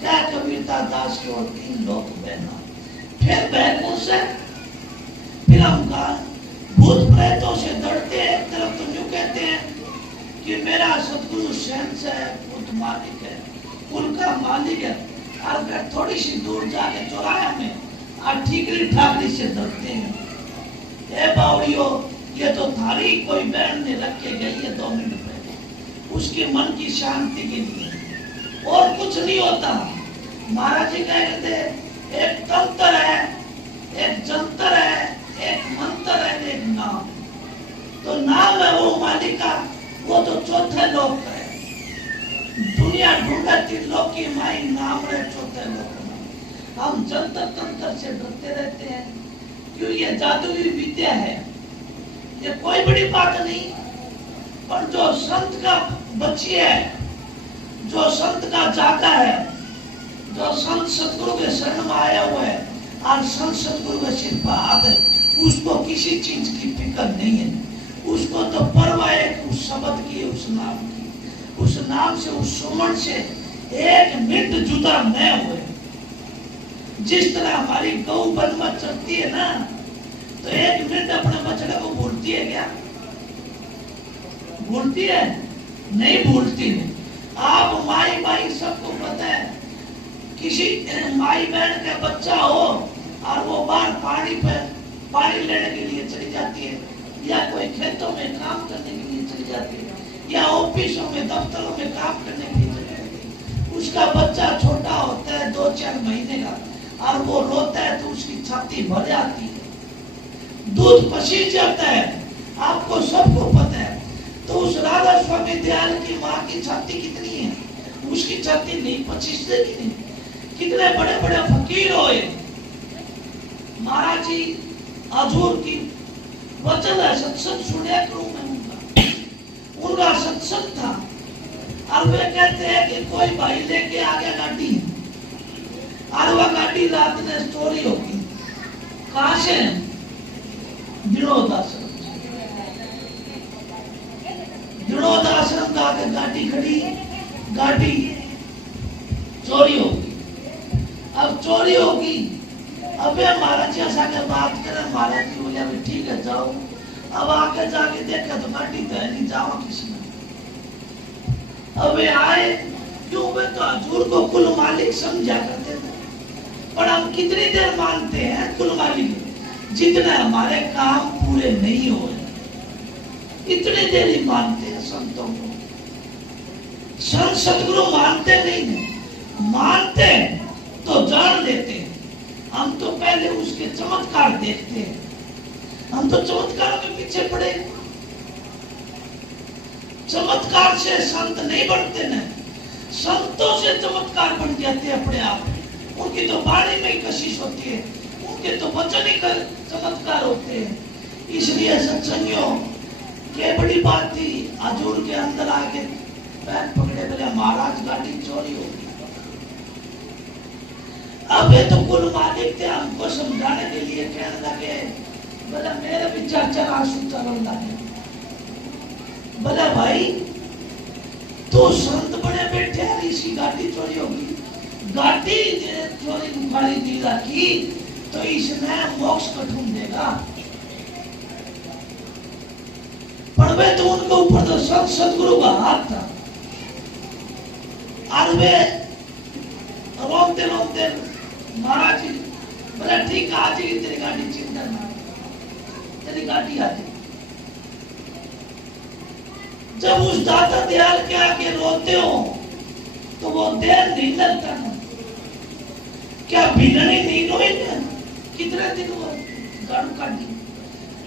क्या कबीरता दास के और 3 लोग बहना। फिर बहनों से फिर हम भूत प्रेतों से डरते हैं। एक तरफ तो यूं कहते हैं कि मेरा सतगुरु शहन से भूत मालिक है, उनका मालिक है, और फिर थोड़ी सी दूर जाके चौराहे में और ठीकरी ठाकरी से डरते हैं। ए बावड़ियों, ये तो थारी कोई बहन ने रख के गई है 2 मिनट पहले, उसके मन की शांति के लिए, और कुछ नहीं होता। महाराज जी कह रहे थे एक तंत्र है, एक जंतर है, एक मंत्र है, एक नाम। तो नाम है वो मालिक का, वो तो चौथे लोक का है। दुनिया ढूंढती लोक की माई नाम रहे चौथे लोक में। हम जंतर तंत्र से डरते रहते हैं, क्यों? ये जादुई विद्या है, ये कोई बड़ी बात नहीं। पर जो संत का बच्ची है, जो संत का जाता है, जो संत सतगुरु के शरण में आया हुआ है और संत सतगुरु के सिर पर हाथ है, उसको किसी चीज की फिक्र नहीं है। उसको तो परवाह है उस शब्द की, उस नाम की, उस नाम से, उस सुमन से एक मिनट जुदा न हुए। जिस तरह हमारी गौ वन में चलती है ना, तो एक मिनट अपने बछड़े को भूलती है क्या? भूलती है? नहीं भूलती है। आप माई माई सबको पता है, किसी माई बहन का बच्चा हो और वो बाहर पानी लेने के लिए चली जाती है, या कोई खेतों में काम करने के लिए चली जाती है, या ऑफिसों में दफ्तरों में काम करने के लिए चली जाती है। उसका बच्चा छोटा होता है 2-4 महीने का, और वो रोता है तो उसकी छाती भर जाती है, दूध पसीज जाता है, आपको सबको पता है। तो उस राधा स्वामी दयाल की माँ की छाती कितनी है? उसकी छाती नहीं पसीजती नहीं, कितने बड़े बड़े फकीर हुए, महाराज जी हजूर की वचन है, सत्संग सुने करूं मैं उनका सत्संग था। और वे कहते हैं कि कोई भाई लेके आ गया गाड़ी, और वह गाड़ी रात में चोरी होगी। कहां से? विनोद आश्रम। विनोद आश्रम का आगे गाड़ी खड़ी, गाड़ी चोरी होगी। अब चोरी होगी, अब महाराज जी ऐसा बात करें, महाराज जी बोले अभी ठीक है जाओ। अब आके जाके देखा तो गाड़ी तो है नहीं, जाओ किसने। अब वे आए, क्यों? वे तो हजूर को कुल मालिक समझा करते थे, पर हम कितनी देर मानते हैं कुल मालिक? जितने हमारे काम पूरे नहीं हो इतनी देर ही मानते हैं संतों को। संत सतगुरु मानते नहीं है, मानते तो जान लेते हैं। हम तो पहले उसके चमत्कार देखते हैं, हम तो चमत्कारों के पीछे पड़े। चमत्कार से संत नहीं बनते न, संतों से चमत्कार बन जाते हैं अपने आप। उनकी तो वाणी में ही कशिश होती है, उनके तो वचन ही चमत्कार होते हैं। इसलिए सत्संगियों के बड़ी बात थी, हजूर के अंदर आके पैर पकड़े, बोले महाराज गाड़ी चोरी हो गई। अब ये तो कुल मालिक थे, हमको समझाने के लिए कहने लगे, बोला मेरे भी चाचा आंसू चलन लगे। बोला भाई तो संत बड़े बैठे हैं, इसकी गाड़ी चोरी होगी। गाड़ी चोरी उखाड़ी दी रखी तो इसने मोक्ष को ढूंढेगा। पर वे तो उनके ऊपर तो सतगुरु का हाथ था, और वे रोकते रोकते महाराज जी बोला ठीक है आ जाएगी तेरी गाड़ी, चिंता ना, तेरी गाड़ी आ जाएगी। जब उस दाता दयाल के आगे रोते हो तो वो देर नहीं लगता ना। क्या भिलनी नींद हुई ना? कितने दिन हुए गाड़ी काटी,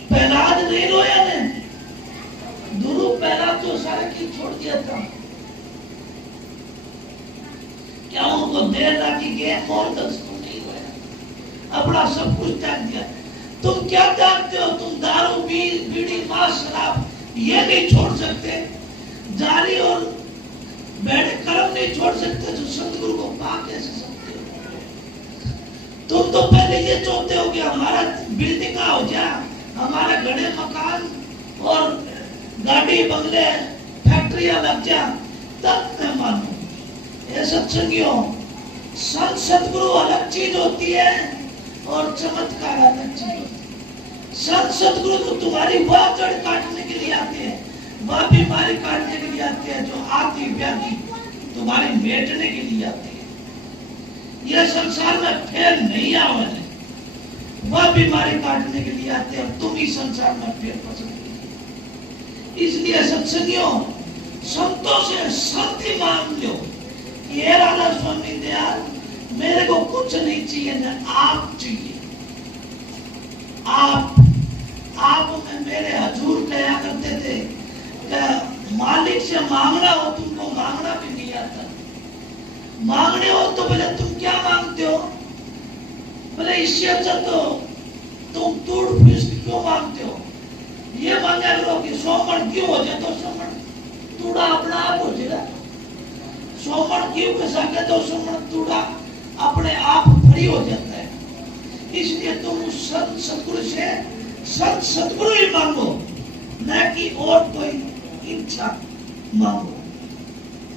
पहलाद नहीं रोया ने, दुरु पहला तो सारे की छोड़ दिया था। क्या उनको देर लगी गए और दस तो नहीं रोया, अपना सब कुछ त्याग दिया। तुम क्या त्यागते हो? तुम दारू बीड़ी मांस शराब ये नहीं छोड़ सकते, जारी और बैठे कर्म नहीं छोड़ सकते, जो सतगुरु को पा कैसे सकते हो? तुम तो पहले ये चाहते हो कि हमारा बिल्डिंग हो जाए, हमारा घड़े मकान और गाड़ी बंगले फैक्ट्रियां लग जा, तब मैं मानू। ये सत्संगियों, संत सतगुरु अलग चीज होती है और चमत्कार अलग चीज होती है। संत सतगुरु तो तुम्हारी वह जड़ काटने के लिए आते हैं, वह बीमारी काटने के लिए आते हैं, जो आती व्याधि तुम्हारे मेटने के लिए आते हैं। यह संसार में फेर नहीं आवे, वह बीमारी काटने के लिए आते हैं, तुम ही संसार में फेर पसंद। इसलिए सत्संगियों, संतों से संत ही मांग लो कि हे राधा स्वामी दयाल, मेरे को कुछ नहीं चाहिए ना आप चाहिए। आप में मेरे हजूर कहा करते थे कि मालिक से मांगना हो तुमको मांगना भी नहीं आता, मांगने हो तो बोले तुम क्या मांगते हो? बोले इससे अच्छा तो तुम तूड़ फीस क्यों मांगते हो? ये मांगा करो कि 100 मन क्यों हो जाए तो 100 मन तूड़ा अपना आप हो जाएगा। 100 मन क्यों के सके तो 100 मन तूड़ा अपने आप फ्री हो जाता है। इसलिए तुम उस संत सतगुरु से संत सतगुरु ही मांगो, न कि और कोई इच्छा मांगो।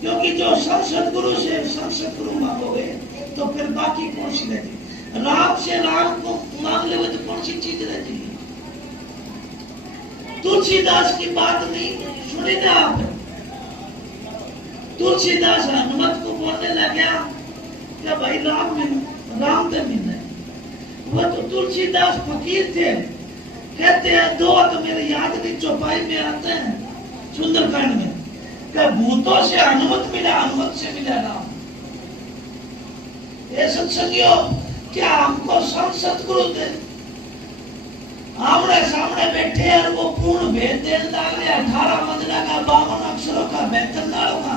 क्योंकि जो संत सतगुरु से संत सतगुरु मांगोगे तो फिर बाकी कौन सी रहेगी? राम से राम को मांग ले तो कौन सी चीज रहेगी? तुलसीदास की बात नहीं सुनी ना आप? तुलसीदास हनुमत को बोलने लगा क्या भाई राम तो मिलना। वह तो तुलसीदास फकीर थे, कहते हैं दो तो मेरे याद की चौपाई में आते हैं सुंदरकांड में, क्या भूतों से हनुमत मिला, हनुमत से मिला राम। ये सत्संगियों, क्या हमको संत सतगुरु थे आमने सामने बैठे और वो पूर्ण भेद देने लगे, 18 मंजिला का 52 अक्षरों का 72 नालों का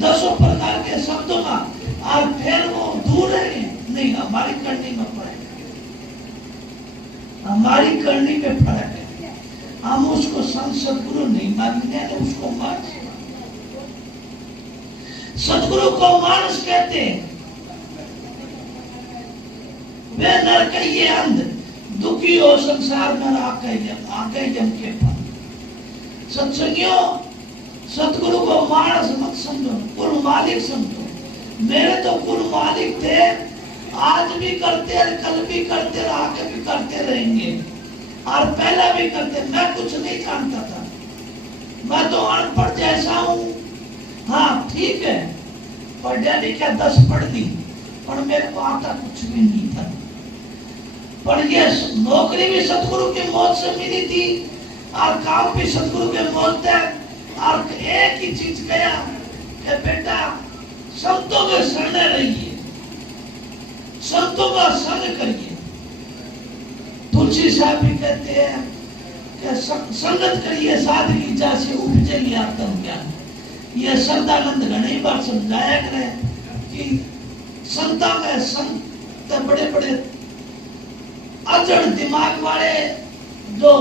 10 प्रकार के शब्दों का, और फिर वो दूर है, नहीं हमारी करनी में फर्क है, हमारी करनी में फर्क है। हम उसको संत सदगुरु नहीं मानते, उसको मानस, सदगुरु को मानस कहते हैं। वे नरक ये अंध दुखी हो संसार में आके जम के फल। सत्संगियों, सतगुरु को मानस मत समझो, कुल मालिक समझो। मेरे तो कुल मालिक थे, आज भी करते हैं, कल भी करते रहे, आगे भी करते रहेंगे, और पहले भी करते। मैं कुछ नहीं जानता था, मैं तो अनपढ़ जैसा हूँ। हाँ ठीक है, पढ़ा लिखा 10 पढ़ दी, पर मेरे को आता कुछ भी नहीं था। पर ये नौकरी भी सतगुरु के मौत से मिली थी, और काम भी सतगुरु के मौत है। और एक ही चीज कहा कि बेटा संतों के शरण रहिए, संतों का संग करिए। तुलसी साहब भी कहते हैं कि संगत करिए साधकी जैसे उपजे आत्मज्ञान। ये सदानंद घणी बार समझाया करे कि संता में संत बड़े बड़े अजड़ दिमाग वाले जो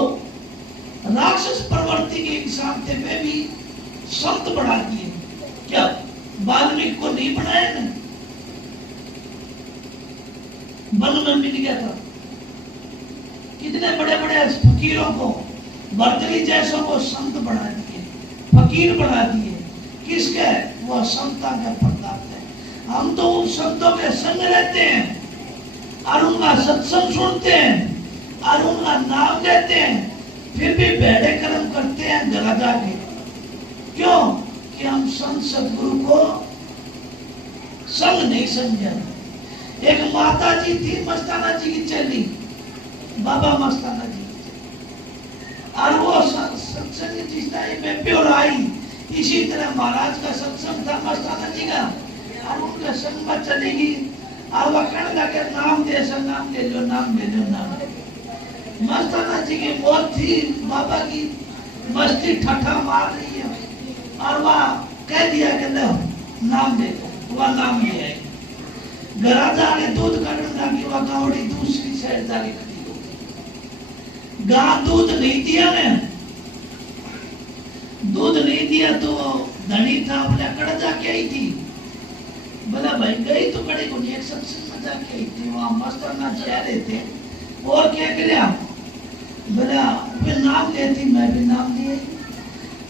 राक्षस प्रवृत्ति के इंसान थे, वे भी संत बना दिए। क्या वाल्मीकि को नहीं बनाया ना? वन में मिल गया था, कितने बड़े बड़े फकीरों को, भर्तृहरि जैसों को संत बना दिए, फकीर बना दिए। किसके? वो संता के प्रताप है। हम तो उन संतों के संग रहते हैं, और उनका सत्संग सुनते हैं, और उनका नाम लेते हैं, फिर भी बेड़े कर्म करते हैं घर जाके। क्यों? कि हम संत सदगुरु को संग नहीं समझा। एक माता जी थी, मस्ताना जी की चली, बाबा मस्ताना जी, और वो सत्संग जिस टाइम में प्योर आई, इसी तरह महाराज का सत्संग था मस्ताना जी का, और उनके संग में चलेगी, और वह कहने लगे नाम दे सर, नाम ले लो, नाम ले लो, नाम ले लो। मस्ताना जी की मौत थी, बाबा की मस्ती ठट्ठा मार रही है, और वह कह दिया कि लो नाम दे दो। वह नाम ले आई, घर जाके दूध काटने लगी, वह गावड़ी दूसरी साइड जाके खड़ी हो गई। गां दूध नहीं दिया ने, दूध नहीं दिया तो धनी था, बोला कड़ जाके आई थी। बोला भाई गई तो कड़ी को एक सत्संग में जाके आई थी, वहां मस्ताना जी आ रहे थे, और क्या किया? बोला वे नाम लेती, मैं भी नाम लिए।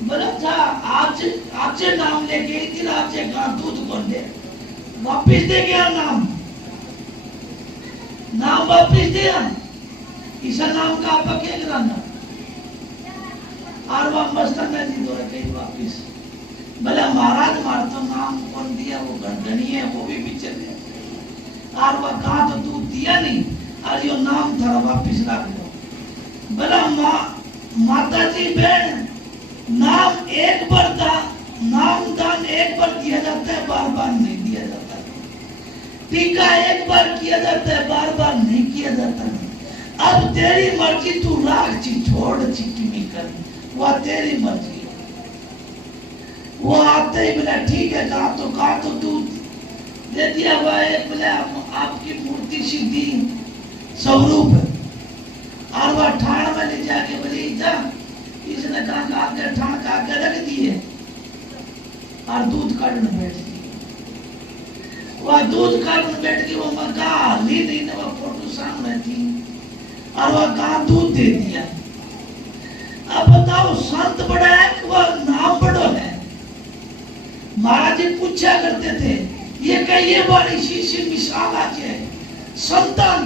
बोला था आपसे नाम लेके आई थी, आपसे गां दूध कौन दे? वापिस दे गया नाम, नाम वापिस दिया। इस नाम का आप क्या कराना? और वह मस्ताना जी दो गई वापिस। बोला महाराज मार तो नाम कौन दिया? वो गंडनी है, वो भी पीछे दे। और वह कहा तो दूध दिया नहीं, और यो नाम था वापिस रख दो। बोला माता जी बहन, नाम एक बार था, नाम दान एक बार दिया जाता है, बार बार नहीं दिया जाता। टीका एक बार किया जाता है, बार बार नहीं किया जाता। अब तेरी मर्जी, तू राख ची छोड़ चिट्ठी कर, वह तेरी मर्जी है। वो आते ही बोला ठीक है, कहा तो दूध दे दिया। वह बोले आपकी मूर्ति सीधी स्वरूप है, और वह ठाण में ले जाके बोली जा, इसने कहा आगे ठाण का आगे रख दिए, और दूध काटने बैठ गई। वह दूध काटने बैठ गई, वो मगा ली नहीं, वह फोटो सामने थी, और वह कहा दूध दे दिया। अब बताओ संत बड़ा है कि वह नाम बड़ो है? महाराज जी पूछा करते थे, ये कहिए बड़ी शीशी मिसाल आज है संतान।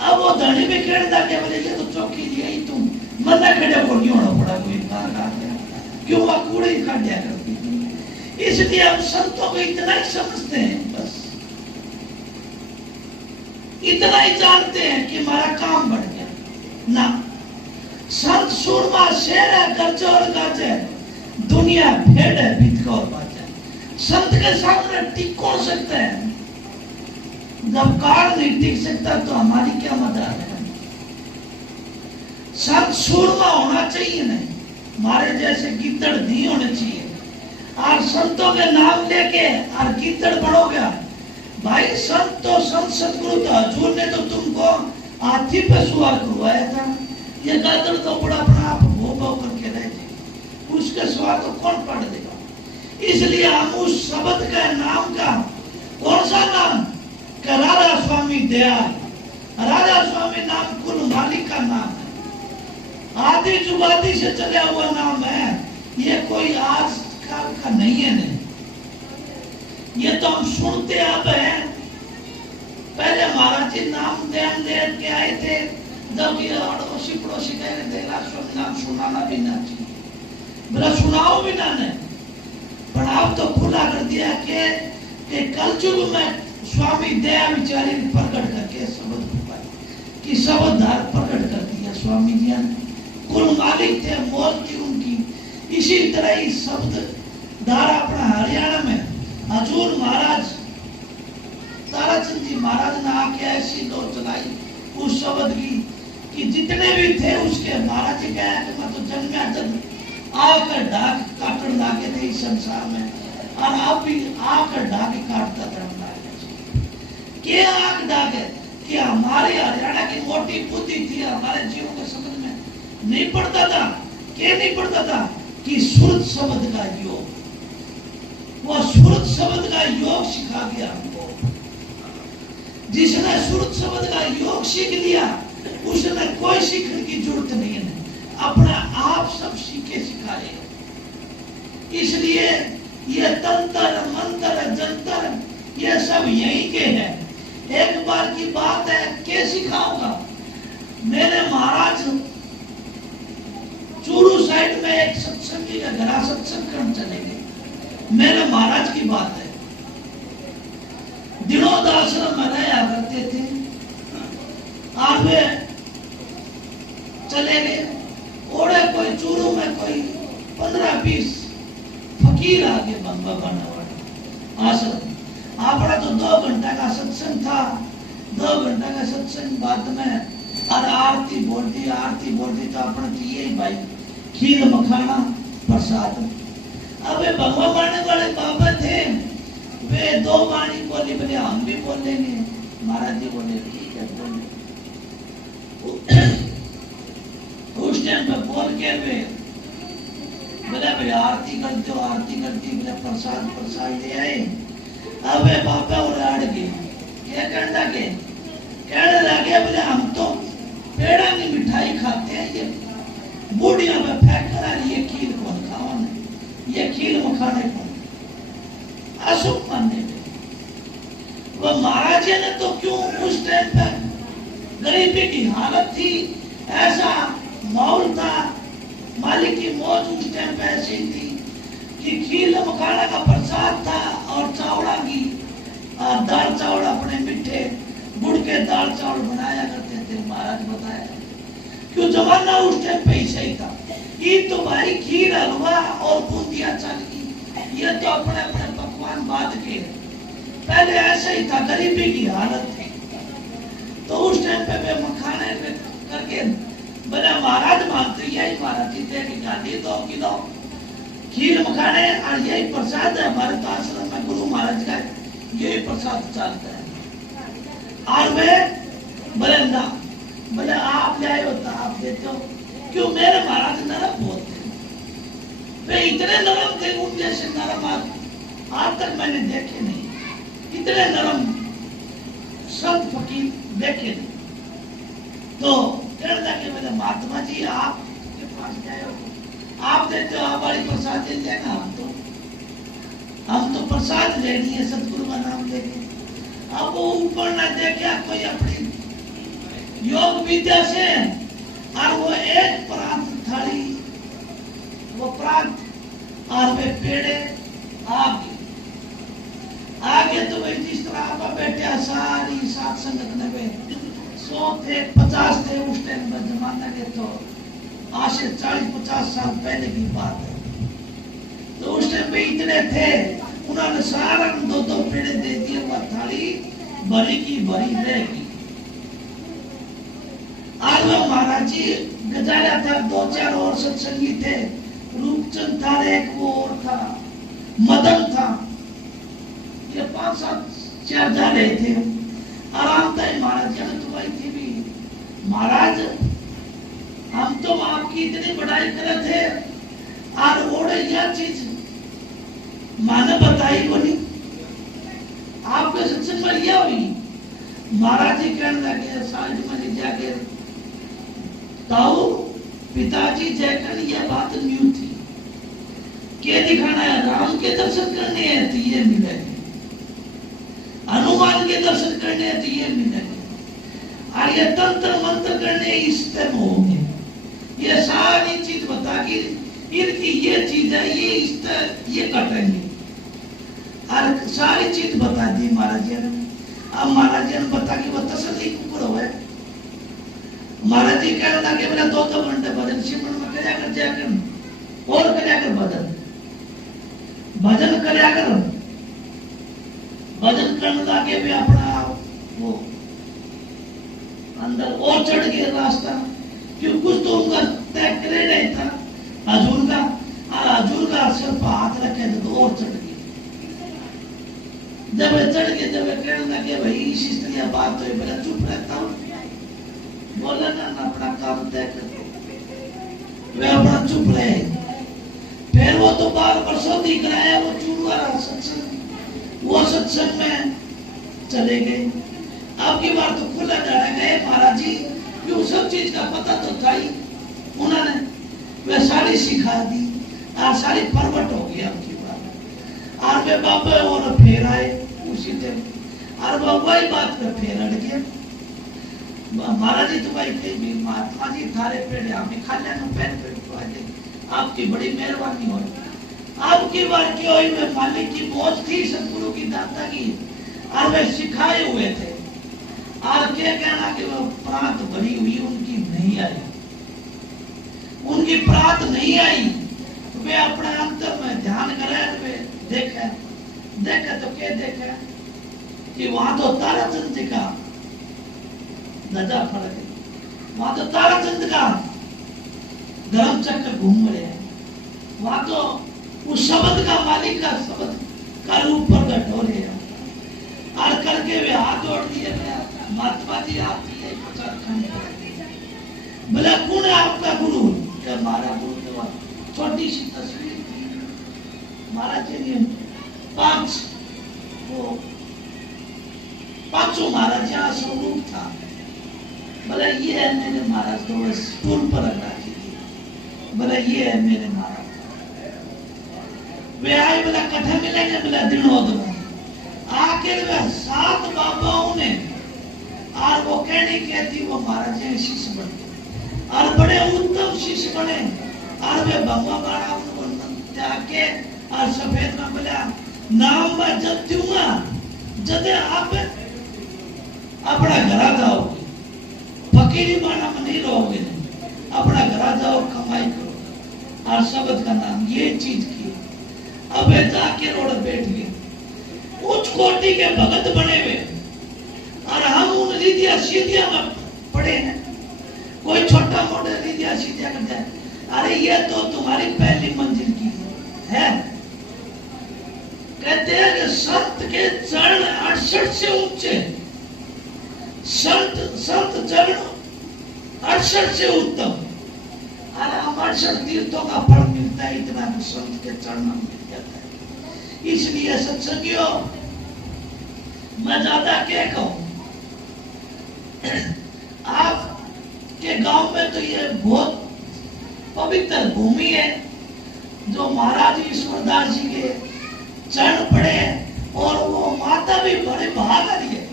अब वो धनी में कहने लगे, बोले ये तो चौकी दिया ही तुम मना खड़े को नहीं होना पड़ा कोई बात, क्यों? वह कूड़े ही काट दिया करती थी। इसलिए हम संतों को इतना ही समझते हैं, बस इतना ही जानते हैं कि हमारा काम बढ़ गया ना। संत सूरमा शेर है, गरजे और गाजे, दुनिया भेड़ है, भितका और बाजा। संत के सामने टिक कौन सकता है? जब काल नहीं टिक सकता तो हमारी क्या मदद है? संत सूरमा होना चाहिए, नहीं हमारे जैसे गिद्दड़ नहीं होने चाहिए। और संतों के नाम लेके और कीर्तन बढ़ोगे भाई। संत तो संत सतगुरु तो हजूर ने तो तुमको हाथी पे सवार करवाया था। ये गादड़ तो बड़ा अपना आप भो भो करके रह जाए, उसके सवार तो कौन पढ़ देगा। इसलिए हम उस शब्द का नाम का कौन सा नाम का राधा स्वामी दयाल, राधा स्वामी नाम कुल मालिक का नाम है, आदि जुगादी से चला हुआ नाम है। ये कोई आज का नहीं है नहीं, ये तो हम सुनते अब हैं। पहले महाराज जी नाम ध्यान दे के आए थे, जब ये अड़ोसी पड़ोसी कह रहे थे राष्ट्र नाम सुनाना भी ना चाहिए, बोला सुनाओ भी ना ने। पर आप तो खुला कर दिया कि कलयुग में स्वामी दया विचारी प्रकट करके शब्द की शब्द धार प्रकट कर दिया स्वामी जी ने। कुल मालिक थे, मौत थी उनकी। इसी तरह ही शब्द धारा अपना हरियाणा में हजूर महाराज ताराचंद जी महाराज ने आके ऐसी दौड़ चलाई उस शब्द की कि जितने भी थे उसके महाराज जी कहा कि मैं तो जन्मा जन्म आकर ढाक काटन लागे थे इस संसार में, और आप भी आकर ढाके काटता था। क्या आंख ढाके कि हमारे हरियाणा की मोटी बुद्धि थी, हमारे जीवों के समझ में नहीं पड़ता था। क्या नहीं पड़ता था कि सुरत शब्द का योग, वो सुरत शब्द का योग सिखा दिया हमको। जिसने सुरत शब्द का योग सीख लिया उसने कोई सीखने की जरूरत नहीं है, अपना आप सब सीखे सिखाएगा। इसलिए ये तंत्र मंत्र जंतर ये सब यही के हैं। एक बार की बात है, क्या सिखाऊंगा। मेरे महाराज चूरू साइड में एक सत्संगी का घरा सत्संग करने चले गए। मेरे महाराज की बात है, दिनोद आश्रम में रहा करते थे, और वे चले गए। ओढ़े कोई चूरू में कोई 15-20 फकीर आगे बंबा बना हुआ आश्रम। आपका तो 2 घंटा का सत्संग था। 2 घंटा का सत्संग बाद में और आरती बोल दी तो अपने तो यही भाई खीर मखाना प्रसाद। अबे भगवा मारने वाले बाबा थे, वे 2 वाणी बोली, बोले हम भी बोल लेंगे। महाराज जी बोले ठीक है बोले। उस टाइम पे बोल के वे बोले भाई आरती करते हो, आरती करती बोले प्रसाद ले आए। अबे बाबा उड़ाड़ गए, क्या कहने लगे बोले हम तो पेड़ा की मिठाई खाते हैं, ये बूढ़िया में फेंक कर ये खीर कौन खाओ ने, ये खीर मखाने कौन अशुभ मानने पे। वो महाराज ने तो क्यों उस टाइम पर गरीबी की हालत थी, ऐसा माहौल था, मालिक की मौज उस टाइम पे ऐसी थी कि खीर मखाना का प्रसाद था और चावड़ा की दाल चावल अपने मीठे गुड़ के दाल चावल बनाया करते थे। महाराज बताया क्यों जमाना उस टाइम पे ही सही था। ये तो भाई खीर हलवा और बूंदिया चल की, ये तो अपने अपने पकवान बाद के। पहले ऐसा ही था, गरीबी की हालत थी, तो उस टाइम पे वे मखाने करके बना महाराज मानते यही महाराज जी थे कि गांधी 2 किलो खीर मखाने और यही प्रसाद है हमारे तो आश्रम में गुरु महाराज का यही प्रसाद चलता है। और वे बोले ना, बोले आप ले आए हो तो आप देते हो। क्यों मेरे महाराज नरम बहुत थे, वे इतने नरम थे, उन जैसे नरम आज तक मैंने देखे नहीं, इतने नरम संत फकीर देखे नहीं। तो कहने लगे बोले महात्मा जी आपके पास गए हो, आप देते हो, आप वाली प्रसाद दे देना। हम तो प्रसाद लेनी है, सतगुरु का नाम लेके। अब वो ऊपर ना देखा कोई अपनी योग विद्या से, और वो एक प्रांत थाली, वो प्रांत और वे पेड़े आगे तो भाई जिस तरह आप बैठे सारी सात संगत ने वे 100 थे 50 थे उस टाइम में जमाना के, तो आज से 40-50 साल पहले की बात है। तो उस टाइम में इतने थे, उन्होंने सारा 2-2 पेड़े दे दिए, वह थाली भरी की भरी रहेगी। आज वो महाराज जी गजारा था, 2-4 और सत्संगी थे, रूपचंद था, एक वो और था, मदन था, ये 5-7 चार जा रहे थे। आराम था महाराज जी तो भाई थी भी, महाराज हम तो आपकी इतनी बड़ाई करे थे और ओढ़े यह चीज माने बताई को नहीं, आपके सत्संग में यह हुई। महाराज जी कहने लगे साइड में जाके, ताऊ पिताजी जयकर यह बात न्यू थी, क्या दिखाना है, राम के दर्शन करने हैं तो ये मिलेंगे, हनुमान के दर्शन करने हैं तो ये मिलेंगे, और ये तंत्र मंत्र करने इससे होंगे। ये सारी चीज बता के इनकी ये चीज है, ये इस ये कटेंगे, और सारी चीज बता दी महाराज जी ने। अब महाराज जी ने बता के वो तसल्ली ऊपर हुआ। महाराज जी कह रहा कि मेरा 2 घंटे भजन सिमरन में कर्या कर जाकर और कर्या कर भजन कर्या कर, भजन करने लगे भी अपना वो अंदर और चढ़ गया रास्ता, क्यों कुछ तो उनका तय करे नहीं था हजूर का, और हजूर का सिर पर हाथ रखे तो और चढ़ गए। जब चढ़ गए, जब कहने लगे भाई इस तरह बात तो मेरा चुप रहता हूँ, बोला ना अपना काम तय कर, वे अपना चुप रहे। फिर वो तो 12 वर्षों दिख रहा है वो चूड़ा सत्संग, वो सत्संग में चले गए। अब की बार तो खुला जाने गए महाराज जी, क्यों सब चीज का पता तो था ही, उन्होंने वे सारी सिखा दी और सारी परवट हो गई। अब की बार और वे बाबा और फिर आए उसी दिन, और बाबा ही बात कर फिर अड़ गया। महाराज जी तुम्हारी कही महात्मा जी थारे पेड़ हमें खा लेना पैर पेड़ तो आ जाए, आपकी बड़ी मेहरबानी हो। आपकी बार क्यों हुई, वे मालिक की मौज थी सतगुरु की दाता की, और वे सिखाए हुए थे। और क्या कहना कि वो प्रात भरी हुई उनकी नहीं आई, उनकी प्रात नहीं आई, वे अपने अंतर में ध्यान करें, वे देखे तो क्या देखे कि वहां तो ताराचंद जी का ध्वजा फड़ गई, वहां तो ताराचंद का धर्म चक्र घूम रहे हैं, वहां तो उस शब्द का मालिक का शब्द का रूप प्रकट हो रहे हैं। और करके वे हाथ जोड़ दिए, महात्मा जी आप बोला कौन है आपका गुरु, क्या हमारा गुरु तो छोटी सी तस्वीर थी महाराज जी ने 5 महाराज यहाँ स्वरूप था। बोला ये है मेरे महाराज, तो स्टूल पर रख रखी थी। बोला ये है मेरे महाराज। वे आए, बोला कट्ठे मिलेंगे, बोला दिनों दिन। आखिर वे 7 बाबाओं ने और वो कहने कहती वो महाराज जी शिष्य बने और बड़े उत्तम शिष्य बने। और वे बाबा बाड़ा जाके और सफेद में बोला नाम में जब दूंगा जदे आप अपना घर जाओगे, फकीरी माना में नहीं रहोगे, अपना घर जाओ कमाई करो और शब्द का नाम ये चीज की। अब जाके रोड बैठ गए, उच्च कोटि के भगत बने हुए, और हम उन रीतिया सीधिया में पड़े हैं। कोई छोटा मोटा रीतिया सीधिया कर जाए, अरे ये तो तुम्हारी पहली मंजिल की है। कहते हैं कि संत के चरण 68 से ऊंचे, संत चरण 68 से उत्तम। अरे हम 68 तीर्थों का फल मिलता है, इतना तो संत के चरण में मिल जाता है। इसलिए सत्संगियों मैं ज्यादा क्या कहूं, आपके गांव में तो ये बहुत पवित्र भूमि है जो महाराज ईश्वरदास जी के चरण पड़े, और वो माता भी बड़े भागी है।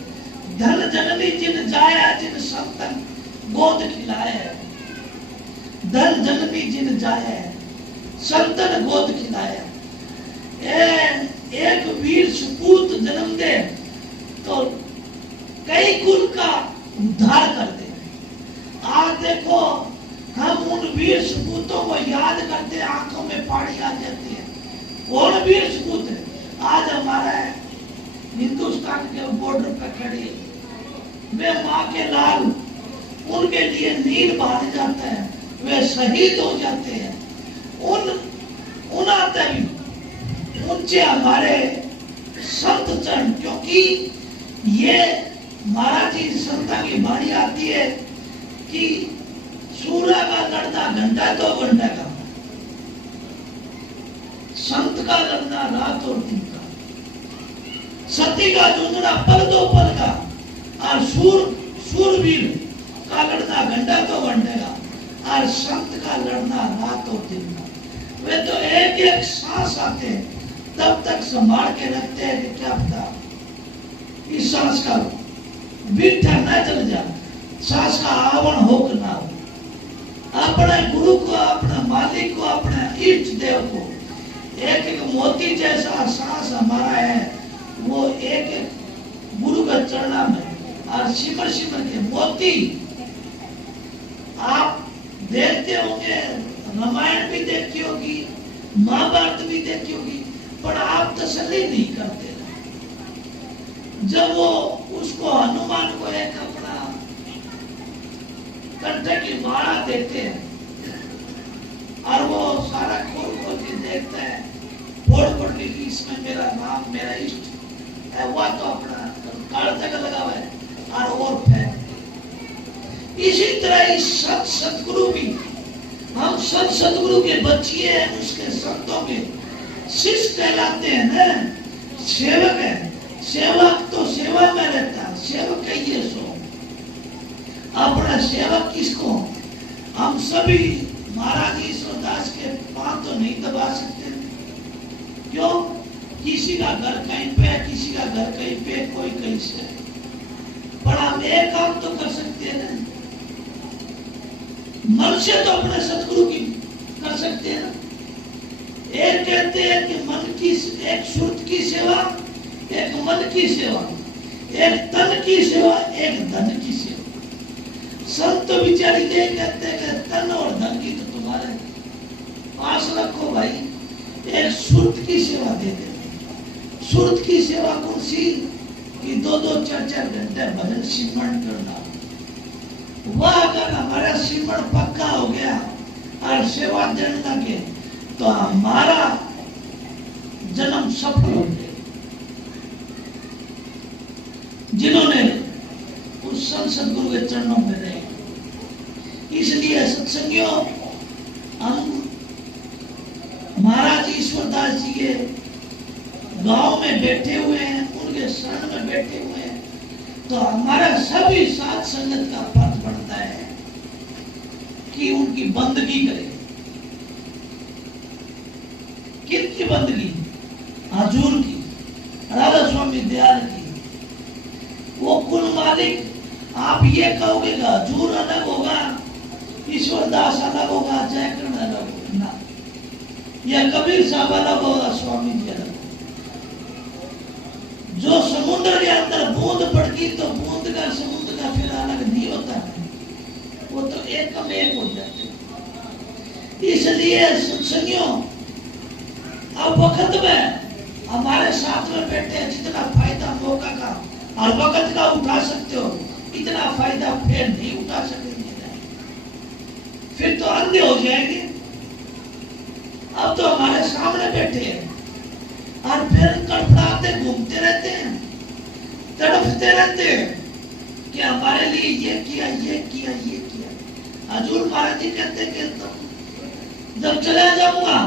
धन जननी जिन जाया जिन संतन गोद खिलाए, धन जननी जिन जाया संतन गोद खिलाया। एक वीर सुपूत जन्म दे तो कई कुल का उद्धार कर दे। आज देखो हम उन वीर सपूतों को याद करते, आंखों में पानी आ जाती है। कौन वीर सपूत है? आज हमारा हिंदुस्तान के बॉर्डर पर खड़े वे माँ के लाल, उनके लिए नीर बहा जाता है, वे शहीद हो जाते हैं। उन आते भी ऊंचे हमारे संत चरण, क्योंकि ये महाराज जी संता की वाणी आती है कि सूर्य का लड़ना घंटा तो घंटे का, संत का लड़ना रात और दिन का, सती का जूझना पल दो पल का, और सूरवीर का लड़ना घंटा तो घंटे का, और संत का लड़ना रात और दिन का। वे तो एक एक सांस आते हैं तब तक संभाल के रखते हैं कि क्या पता इस सांस का बीठा न चल जाए, सांस का आवरण हो कि ना हो। अपने गुरु को, अपने मालिक को, अपने इष्ट देव को एक एक मोती जैसा सांस हमारा है, वो एक एक गुरु का चरणा में और सिमर सिमर के मोती। आप देखते होंगे, रामायण भी देखी होगी, महाभारत भी देखी होगी, पर आप तसल्ली नहीं करते। जब वो उसको हनुमान को एक अपना कंठे की माला देते हैं और वो सारा खोल खोल के देखता है, फोड़ फोड़ के कि इसमें मेरा नाम, मेरा इष्ट है, वह तो अपना काल तक लगा हुआ है और फेंक। इसी तरह इस सतगुरु भी, हम सतगुरु के बच्चे हैं, उसके संतों के शिष्य कहलाते हैं ना, सेवक है। सेवक तो सेवा में रहता है, सेवक कहिए सो। अपना सेवक किसको? हम सभी महाराज ईश्वरदास के पांव तो नहीं दबा सकते। क्यों? किसी का घर कहीं पे है, किसी का घर कहीं पे, कोई कहीं से है, पर हम एक काम तो कर सकते हैं ना, मन से तो अपने सतगुरु की कर सकते हैं। एक कहते हैं कि मन की, एक सुरत की सेवा, एक मन की सेवा, एक तन की सेवा, एक धन की सेवा। संत विचारी यही कहते हैं कि तन और धन की तो तुम्हारे पास रखो भाई, एक सुरत की सेवा दे देते। सुरत की सेवा कौन सी? कि 2-4 घंटे भजन सिमरण करना। वह अगर हमारा सिमरण पक्का हो गया और सेवा देने लगे तो हमारा जन्म सफल हो गया। जिन्होंने उस सतगुरु के चरणों में रहे, इसलिए सत्संगियों, हम महाराज ईश्वरदास जी के गांव में बैठे हुए हैं, उनके शरण में बैठे हुए हैं, तो हमारा सभी साथ संगत का फर्ज बनता है कि उनकी बंदगी करें। किसकी बंदगी? हजूर की, राधा स्वामी दयाल की। वो कुल मालिक। आप ये कहोगे हजूर अलग होगा, ईश्वरदास अलग होगा, जयकरण अलग होगा ना, या कबीर साहब अलग होगा, स्वामी जी अलग। जो समुद्र के अंदर बूंद पड़ती तो बूंद का समुद्र का फिर अलग नहीं होता है, वो तो एक में एक हो जाते। इसलिए सत्संगियों, अब वक्त में हमारे साथ में बैठे, जितना फायदा मौका का और वक्त का उठा सकते हो, इतना फायदा फिर नहीं उठा सकेंगे, फिर तो अंधे हो जाएंगे। अब तो हमारे सामने बैठे हैं और फिर तड़फड़ाते घूमते रहते हैं, तड़फते रहते हैं कि हमारे लिए ये किया, ये किया, ये किया। हजूर महाराज जी कहते कि तुम जब चले जाऊंगा,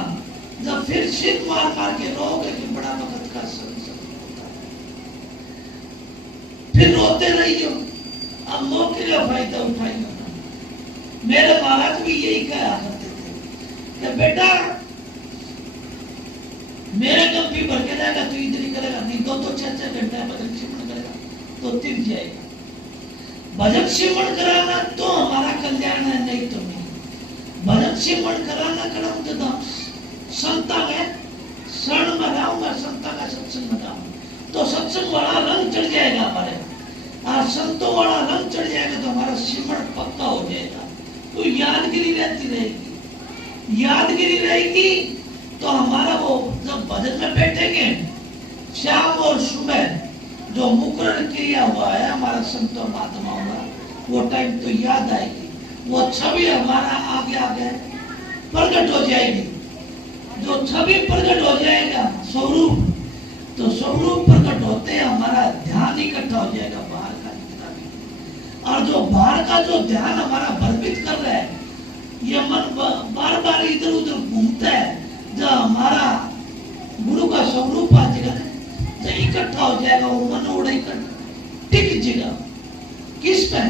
जब फिर सिर मार मार के रोगे कि बड़ा वक्त का संसद होता है, फिर रोते रहियो, अब मौके का फायदा उठाइए। मेरे महाराज भी यही कहा करते थे कि बेटा मेरे गंभीर भर के जाएगा तो इधर ही करेगा, नहीं 2-4 घंटे भजन सिमरण करेगा तो तिर जाएगा। भजन सिमरण कराना तो हमारा कल्याण है, नहीं तो नहीं। भजन सिमरण कराना कराऊं तो हम संता में शरण में रहूंगा, संता का सत्संग में रहूंगा तो सत्संग वाला रंग चढ़ जाएगा हमारे, और संतों वाला रंग चढ़ जाएगा तो हमारा सिमरण पक्का हो जाएगा। तो यादगिरी रहती रहेगी, यादगिरी रहेगी तो हमारा वो जब भजन में बैठेंगे शाम और सुबह जो मुकर्रर किया हुआ है हमारा संतों महात्माओं का, वो टाइम तो याद आएगी, वो छवि हमारा आगे आगे प्रकट हो जाएगी। जो छवि प्रकट हो जाएगा स्वरूप, तो स्वरूप प्रकट होते हमारा ध्यान इकट्ठा हो जाएगा बाहर का जितना भी, और जो बाहर का जो ध्यान हमारा भ्रमित कर रहा है, ये मन बार बार इधर उधर घूमता है, जो हमारा गुरु का स्वरूप आ जाएगा, जो इकट्ठा हो जाएगा, वो मन उड़ा इकट्ठा टिक जाएगा। किस पे?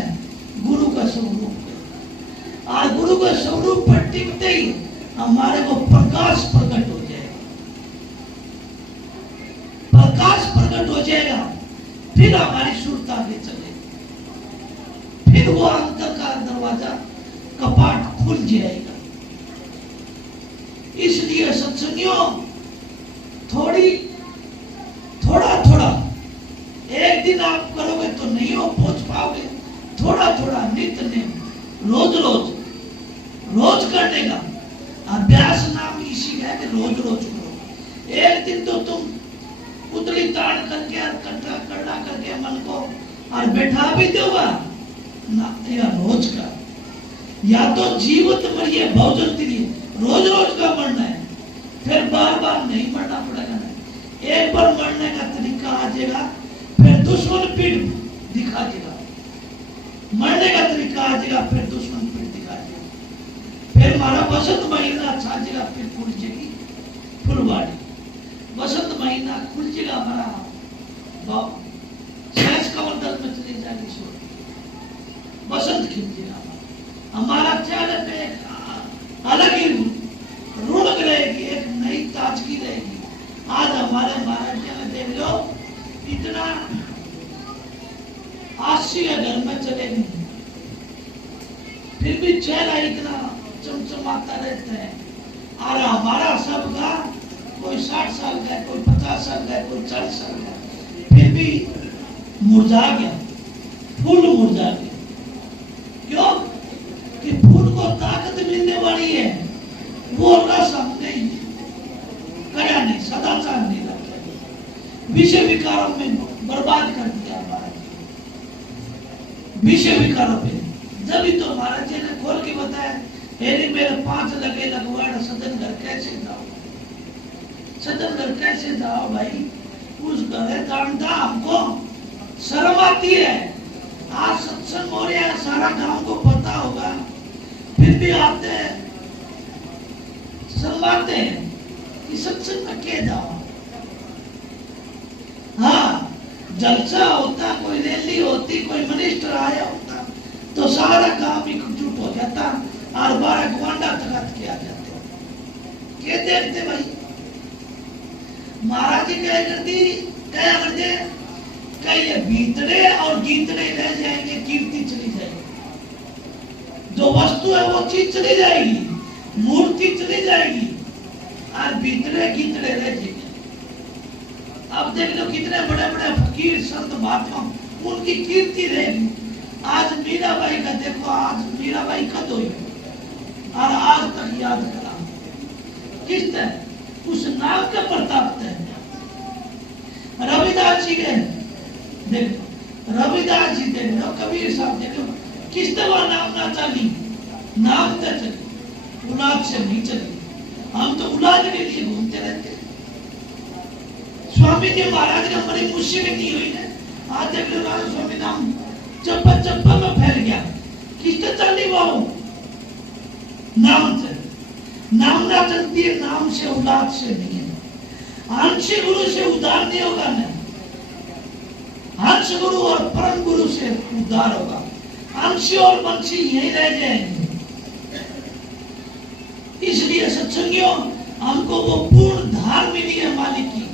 गुरु का स्वरूप पे। और गुरु का स्वरूप पर टिकते ही हमारे को प्रकाश प्रकट हो जाएगा, प्रकाश प्रकट हो जाएगा, फिर हमारी सुरता आगे चलेगी, फिर वो अंतर का दरवाजा कपाट खुल जाएगा। इसलिए सत्संगियों, थोड़ा थोड़ा एक दिन आप करोगे तो नहीं हो पहुंच पाओगे, थोड़ा थोड़ा नित्य नियम रोज करने का अभ्यास नाम इसी है कि रोज करो। एक दिन तो तुम उतली ताड़ करके कड़ा करके मन को और बैठा भी दोगा ना, या रोज का, या तो जीवित मरिए भोजन के लिए रोज का मरना है, फिर बार बार नहीं मरना पड़ेगा। एक बार मरने का तरीका आ जाएगा, फिर दुश्मन पीठ दिखा देगा, मरने का तरीका आ जाएगा, फिर दुश्मन पीठ दिखा देगा, फिर हमारा बसंत महीना छा जाएगा, फिर खुल जाएगी फुलवाड़ी, बसंत महीना खुल जाएगा, हमारा सहज कमल दल में चली जाएगी सूरज, बसंत खिल जाएगा, हमारा चेहरे पे अलग ही रौनक रहेगी, एक नई ताजगी रहेगी। आज हमारे महाराज जी ने देख लो, इतना 80 के घर में चले नहीं, फिर भी चेहरा इतना चमचमाता रहता है। और हमारा सबका कोई 60 साल का है, कोई 50 साल का है, कोई 40 साल का है, फिर भी मुरझा गया, फूल मुरझा गया। क्यों? कि फूल को ताकत मिलने वाली है, वो रस हमने कया नहीं, सदाचार नहीं रखा, विषय विकारों में बर्बाद कर दिया हमारा विषय विकारों पे। जब ही तो महाराज जी ने खोल के बताया, मेरे 5 लगे लगवाड़, सदन घर कैसे जाओ, सदन घर कैसे जाओ भाई, उस घर जानता हमको शर्म आती है। आज सत्संग हो रहा है, सारा गांव को पता होगा, फिर भी आते हैं, शर्माते हैं कि सत्संग में क्या जाओ। हाँ, जलसा होता, कोई रैली होती, कोई मिनिस्टर आया होता, तो सारा काम एकजुट हो जाता और 12 ग्वांडा तक के आ जाते। क्या देखते भाई? महाराज जी क्या करते कहीं भीतरे और गीतरे रह जाएंगे, कीर्ति चली जाएगी, जो वस्तु है वो चीज चली जाएगी, मूर्ति चली जाएगी, और भीतरे गीतरे रह जाएंगे। अब देख लो कितने बड़े बड़े फकीर संत महात्मा, उनकी कीर्ति रहेगी। आज मीराबाई का देखो, आज मीराबाई कद हुई और आज तक याद करा, किस तरह? उस नाम के प्रताप है। रविदास जी के देखो, रविदास जी देख लो, कबीर साहब देखो, किस तरह नाम ना चली, नाम तो चली, औलाद से नहीं चली। हम तो औलाद के लिए घूमते रहते। स्वामी जी महाराज ने बड़ी मुसीबत नहीं हुई है, आज देख लो राज स्वामी नाम चप्पा में फैल गया, किस तरह चलनी वो नाम से, नाम ना चलती है, नाम से औलाद से नहीं है। अंश गुरु से उद्धार नहीं होगा, नहीं अंश गुरु और परम गुरु से उद्धार होगा, अंशी और वंशी यही रह जाएंगे। इसलिए सत्संगियों, हमको वो पूर्ण धार मिली है मालिक की,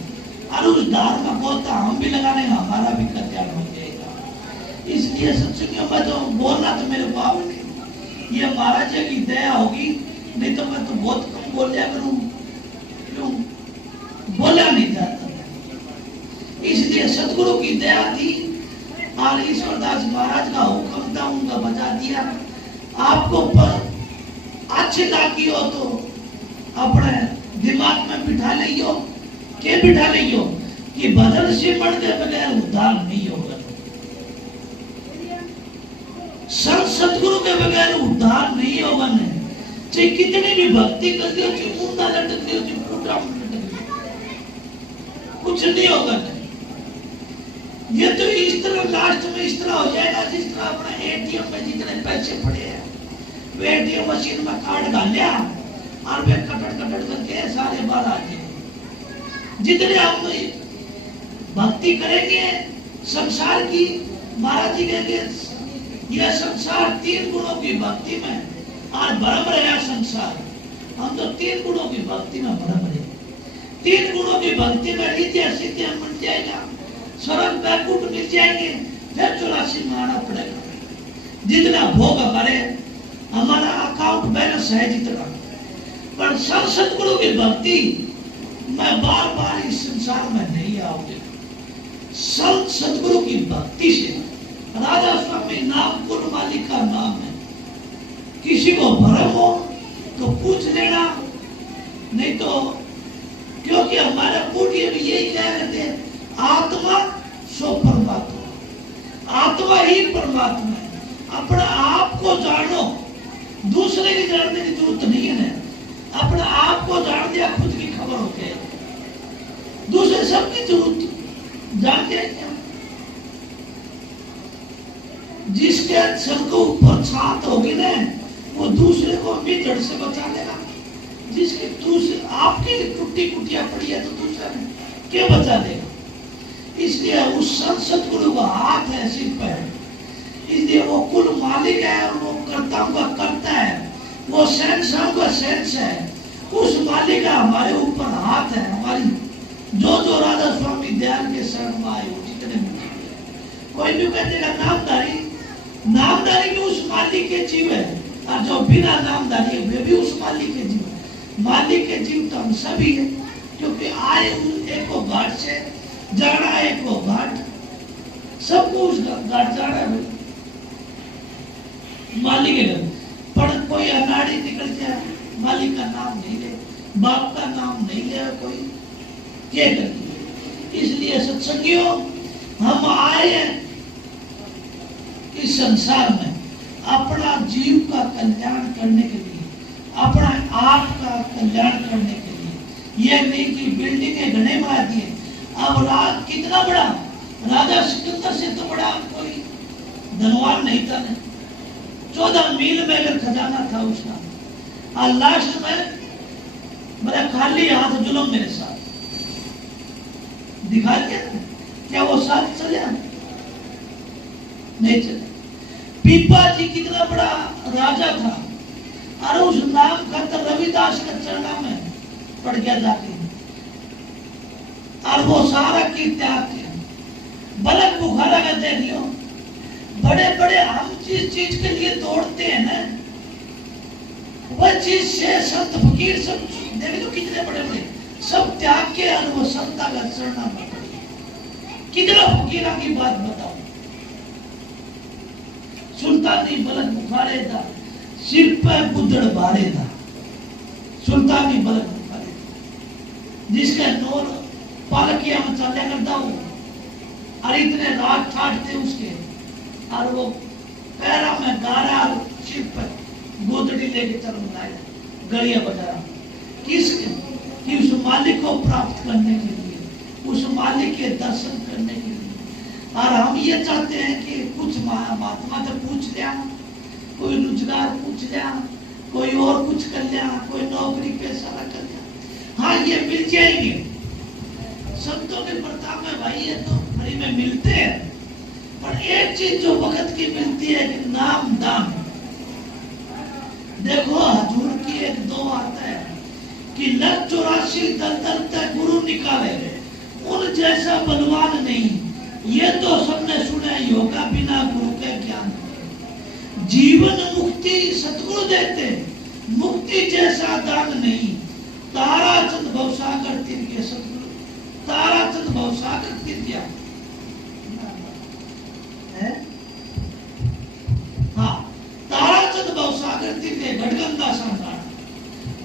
और उस धार में गोता हम भी लगाने, हमारा भी कल्याण हो जाएगा। इसलिए सत्संगियों, मैं तो बोलना तो मेरे पाव नहीं, ये महाराज जी की दया होगी, नहीं तो मैं तो बहुत कम बोल लिया करूं, क्यों बोला नहीं जाता। इसलिए सतगुरु की दया थी और ईश्वरदास महाराज का हुक्म था, उनका बजा दिया। आपको अच्छी लगी हो तो अपने दिमाग में बिठा लियो, के बिठा लियो कि भजन सिमरन के बगैर उद्धार नहीं होगा, संत सतगुरु के बगैर उद्धार नहीं होगा। नहीं, चाहे कितनी भी भक्ति कर दियो, चाहे मुंडा लटक दियो, चाहे फूटा लटक दियो, कुछ नहीं होगा। ये तो इस तरह लास्ट में इस तरह हो जाएगा जिस तरह अपना एटीएम में जितने पैसे पड़े हैं वे एटीएम मशीन में कार्ड डाल लिया और वे कटट करके सारे बाहर आ जाए। जितने हम भक्ति करेंगे संसार की, महाराज जी कहेंगे यह संसार 3 गुणों की भक्ति में और भरम रहा संसार। हम तो 3 गुणों की भक्ति में भरम रहे। 3 गुणों की भक्ति में रिद्धिया सिद्धियां मिल जाएगा, स्वर्ग वैकुंठ मिल जाएंगे, फिर 84 में आना पड़ेगा। जितना भोग हमारा अकाउंट बैलेंस है जितना, पर सतगुरु की भक्ति मैं बार बार इस संसार में नहीं आऊंगी। संत सतगुरु की भक्ति से राजा स्वामी नाम कुल मालिक का नाम है। किसी को भरम हो तो पूछ लेना, नहीं तो क्योंकि हमारे पूर्वज भी यही कह रहे थे, आत्मा सो परमात्मा, आत्मा ही परमात्मा है। अपने आप को जानो, दूसरे की जानने की जरूरत नहीं है। अपने आप को जान दिया, खुद की खबर हो गई, दूसरे सबकी जरूरत जान दिया। जिसके सर को ऊपर छात होगी ना, वो दूसरे को भी जड़ से बचा लेगा। जिसकी दूसरे आपकी टूटी कुटिया पड़ी है तो दूसरा क्या बचा लेगा। इसलिए उस सतगुरु का हाथ है सिर पर, इसलिए वो कुल मालिक है और वो कर्ताओं का कर्ता है, वो शहंशाह का शहंशाह है। उस मालिक का हमारे ऊपर हाथ है। हमारी जो राधा स्वामी दयाल के शरण में आए हो, जितने कोई भी कहते नामधारी, नामधारी भी उस मालिक के जीव है, और जो बिना नामधारी है वे भी उस मालिक के जीव है। मालिक के जीव तो हम सभी है, क्योंकि आए एक को घाट से, जाना एक को घाट, सबको उस घाट जाना है मालिक है। पर कोई अनाड़ी निकल जाए, मालिक का नाम नहीं ले, बाप का नाम नहीं ले, कोई क्या करे। इसलिए सत्संगियों, हम आए हैं इस संसार में अपना जीव का कल्याण करने के लिए, अपना आप का कल्याण करने के लिए। यह नहीं कि बिल्डिंगें घने में आती है। अब राज कितना बड़ा, राजा सिकंदर से तो बड़ा कोई धनवान नहीं था। 14 मील में अगर खजाना था उसका, और लास्ट में मेरा खाली हाथ जुल्म मेरे साथ दिखा दिया। क्या वो साथ चले? नहीं चले। पीपा जी कितना बड़ा राजा था, और उस नाम का तो रविदास का चरणा में पड़ गया जाके, और वो सारा की त्याग किया। बलक बुखारा का देख लो, बड़े बड़े हम जिस चीज के लिए दौड़ते हैं ना, वह चीज से संत फकीर सब देख लो कितने बड़े बड़े सब त्याग के, और वो संता का चरणा में पड़ गया। कितना फकीरा की बात बताओ। सुल्तानी बलक बुखारे था, सिर पर गुदड़ बारे था। सुल्तानी बलक बुखारे था, जिसके नोर पालकिया में चले करता हो, और इतने रात ठाट थे उसके, और वो पैरा में गारा, सिर पर गोदड़ी लेके चल बनाए, गड़िया बजा रहा। कि उस मालिक को प्राप्त करने के लिए, उस मालिक के दर्शन करने के लिए। और हम ये चाहते हैं कि कुछ महात्मा तो पूछ लिया, कोई रोजगार पूछ लिया, कोई और कुछ कर लिया, कोई नौकरी पेशा कर लिया। हाँ, ये मिल जाएंगे संतों के प्रताप में भाई, ये तो फ्री में मिलते हैं। पर एक चीज जो वक्त की मिलती है कि नाम दान। देखो हजूर की एक दो आता है कि लग 84 दल तक गुरु निकाले, उन जैसा बलवान नहीं। ये तो सबने सुना, योगा बिना गुरु के ज्ञान। जीवन मुक्ति सतगुरु देते, मुक्ति जैसा दान नहीं। ताराचंद भवसागर तीर के सतगुरु, ताराचंद भवसागर तीर दिया है। हाँ, ताराचंद भवसागर तीर के घटगंधा संसार,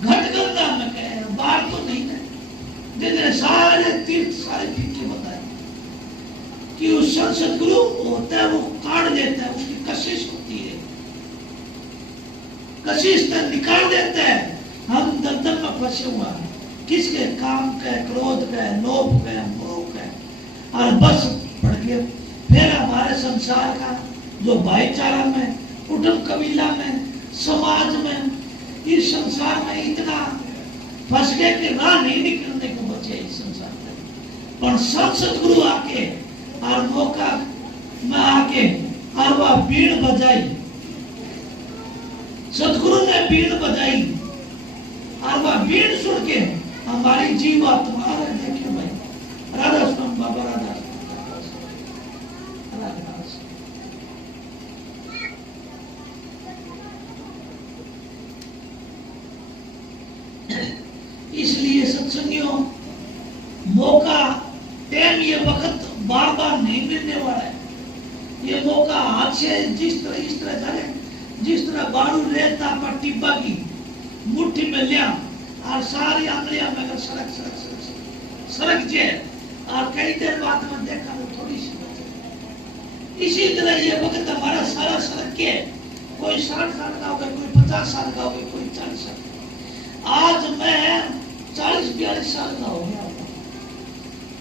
घटगंधा में कहे बाहर तो नहीं है। जितने सारे तीर्थ सारे पीछे बताए कि उस सतगुरु होता है, वो काट देता है, उसकी कशिश होती है। कशिश से निकाल देते हैं। हम दलदल में फंसे हुआ है, किसके काम के, क्रोध के, लोभ के, मोह के, और बस पड़ गए। फिर हमारे संसार का जो भाईचारा में, कुटुंब कबीला में, समाज में, इस संसार में इतना फंस गए कि राह नहीं निकलने को बचे इस संसार में। पर सतगुरु आके और मौका में आके और वह बीड़ बजाई, सतगुरु ने बीड़ बजाई और वह बीड़ सुन के हमारी जीवात्मा देखिए भाई, राधा स्वामी बाबा राधा इसलिए सत्संगियों, मौका, टाइम, ये वक्त बार बार नहीं मिलने वाला है। ये मौका हाथ से इस तरह जाए, जिस तरह बारू रेता पर टिब्बा की मुट्ठी में लिया और सारी आंगलियां में अगर सड़क जाए और कई देर बाद में देखा तो थोड़ी सी बचे। इसी तरह ये वक्त हमारा सारा सड़क के, कोई 60 साल का होगा, कोई 50 साल का होगा, कोई 40 साल का। आज मैं 40-42 साल का हो गया।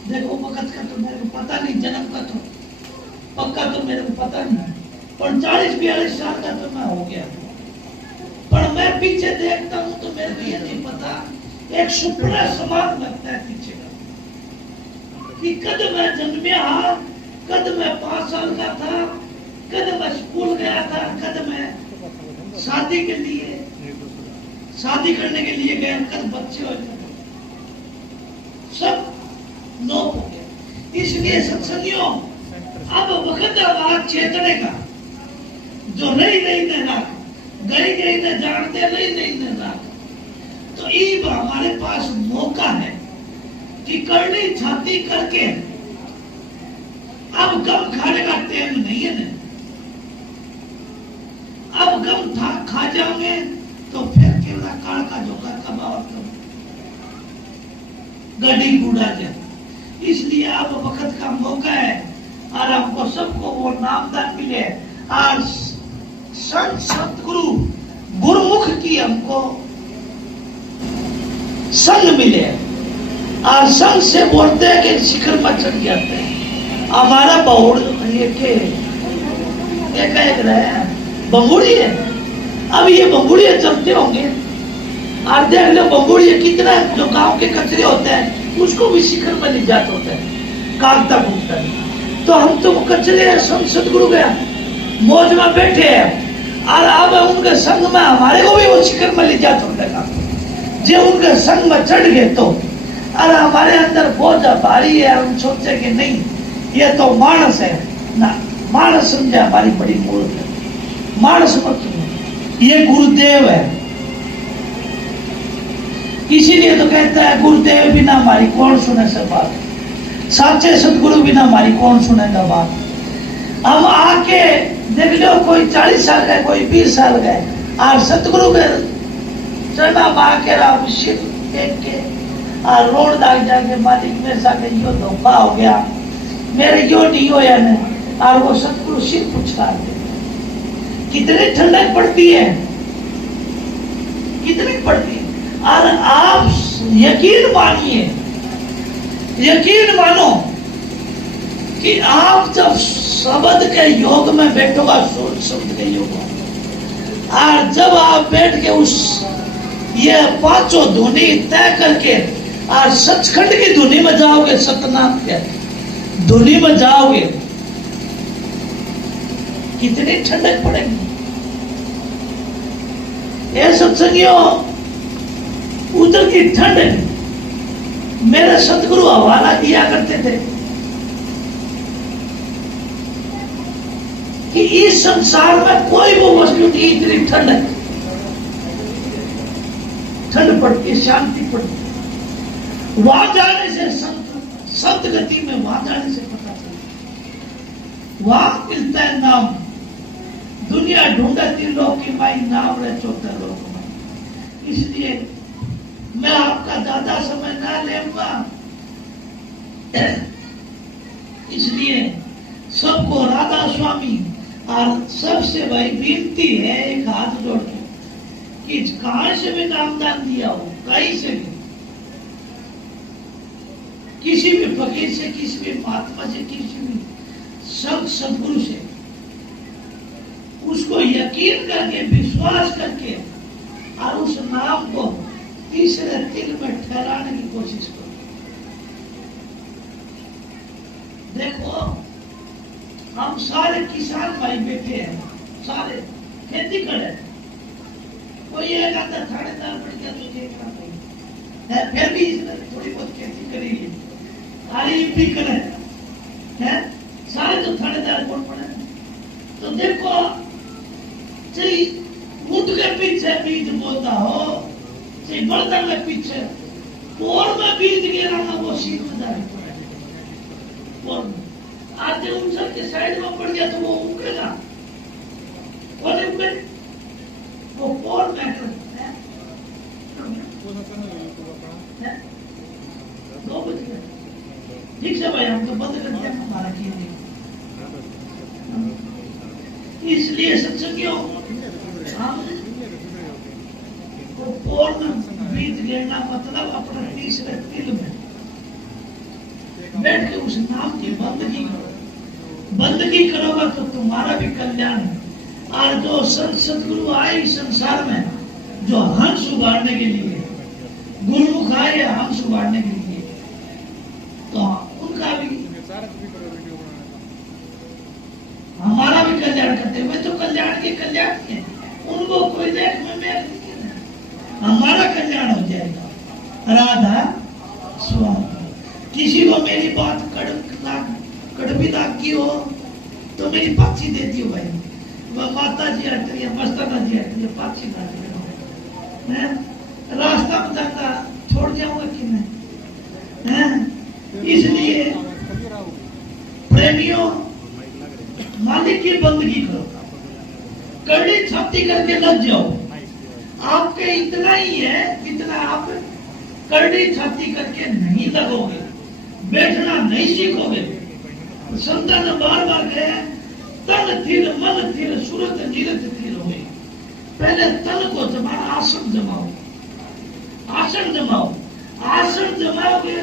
देखो वक्त का तो मेरे को पता नहीं, जन्म का तो पक्का तो मेरे को पता नहीं, पर 40-42 साल का तो मैं हो गया। पर मैं पीछे देखता हूँ तो मेरे को ये नहीं पता, एक सुपना समान लगता है पीछे का, कि कद मैं जन्मिया, कद मैं 5 साल का था, कद मैं स्कूल गया था, कद मैं शादी के लिए, शादी करने के लिए गया, कद बच्चे हो गए, सब नोक हो गया। इसलिए सत्संगियों, अब वक्त हमारा चेतने का, जो रही नहीं देना, गई न जानते, नहीं देना, तो ये हमारे पास मौका है कि करनी छाती करके, अब गम खाने का टाइम नहीं है ना। अब गम खा जाओगे तो फिर केवला काल का जोकर का बावत गड्डी कूड़ा जाए। इसलिए अब वक्त का मौका है और हमको सबको वो नामदान मिले और संत सतगुरु गुरुमुख की हमको संग मिले और संग से बोलते हैं कि शिखर पर चढ़ जाते हैं। हमारा बहुड़ ये के एक रहे बंगुड़ी है। अब ये बंगुड़िया चलते होंगे और देख लो बंगुड़िया कितना, जो गांव के कचरे होते हैं उसको भी शिखर में ले जाते होते हैं, कागता घूमता है। तो हम तो कचरे संत सतगुरु गया मौज में बैठे हैं और अब उनके संग में हमारे को भी वो शिखर में ले जाते होते हैं। जो उनके संग में चढ़ गए तो और हमारे अंदर बोझ भारी है, हम सोचे कि नहीं ये तो मानस है ना, मानस समझे हमारी बड़ी मूर्ख है, मानस मत सुनो, ये गुरुदेव है। इसीलिए तो कहता है गुरुदेव बिना हमारी कौन सुने से बात, साचे सतगुरु बिना हमारी कौन सुनेगा बात। हम आके देख लो कोई 40 साल का, कोई 20 साल का और सतगुरु के चढ़ा बा के राम शिव देख के और रोड दाग जाके मालिक मेरे साथ यो धोखा हो गया, मेरे यो नहीं हो या नहीं, और वो सतगुरु सिर पुचकार दे। कितनी ठंडक पड़ती है, कितनी पड़ती है। और आप यकीन मानिए, यकीन मानो कि आप जब शब्द के योग में बैठोगा, शब्द के योग में, और जब आप बैठ के उस ये 5 धुनी तय करके और सचखंड की धुनी में जाओगे, सतनाम के धुनी में जाओगे, कितनी ठंडक पड़ेगी। ये सत्संगियों, उधर की ठंड मेरे सतगुरु हवाला दिया करते थे कि इस संसार में कोई वो वस्तु नहीं इतनी ठंड है, ठंड पड़ती है, शांति पड़ती है। वहां जाने से संत गति में वहां जाने से पता चलता, वहां मिलता है नाम। दुनिया ढूंढती लोग की माई नाम रहे चौथे लोग में। इसलिए मैं आपका ज्यादा समय ना लेऊंगा, इसलिए सबको राधा स्वामी और सबसे भाई विनती है, एक हाथ जोड़ के कि कहां से भी नामदान दिया हो, कहीं से भी, किसी भी फकीर से, किसी भी महात्मा से, किसी भी संत सदगुरु से, उसको यकीन करके, विश्वास करके और उस नाम को तीसरे तिल में ठहराने की कोशिश करो। देखो, हम सारे किसान भाई बैठे हैं, सारे खेती करे, कोई एक आधा थानेदार बन गया तो देखना है, फिर भी इसने थोड़ी बहुत खेती करी है, आरी भी करे है, सारे तो थानेदार कौन पड़े। तो देखो, चाहे ऊंट के पीछे बीज बोता हो, चाहे बर्तन के पीछे, और में बीज गिरा ना, वो सीधदारी पड़े। और आज जब उन सर के साइड में पड़ गया तो वो उगेगा, और उगे वो पोर मैटर है। 2 बज गए, ठीक से भाई, हम तो बंद कर दिया हमारा खेती। इसलिए सत्संगियों, हम को पोर में बीज गिरना मतलब अपना तीसरे तिल में बैठ के उस नाम की बंदगी करो। बंदगी करोगे तो तुम्हारा भी कल्याण है। और जो संत सदगुरु आए इस संसार में, जो हंस उगाड़ने के लिए, गुरुमुख आए हंस उगाड़ने के लिए, तो उनका भी, हमारा भी कल्याण करते हुए तो कल्याण के कल्याण के, उनको कोई देख में मेल नहीं है, हमारा कल्याण हो जाएगा। राधा स्वामी, किसी को मेरी बात कड़वी लगी हो तो मेरी पाछी देती हो भाई, वह माता जी हट रही है, मस्ताना जी हट रही है, पाछी ना है, रास्ता बताता छोड़ जाऊंगा कि नहीं। इसलिए प्रेमियों, मालिक की बंदगी करो, कड़ी छाती करके लग जाओ। आपके इतना ही है जितना आप कड़ी छाती करके नहीं लगोगे, बैठना नहीं सीखोगे। संतन ने बार बार कहे, तन थिर मन थिर सूरत नीरत थिर होए। पहले तन को जमाओ, आसन जमाओ, आसन जमाओ, आसन जमाओगे,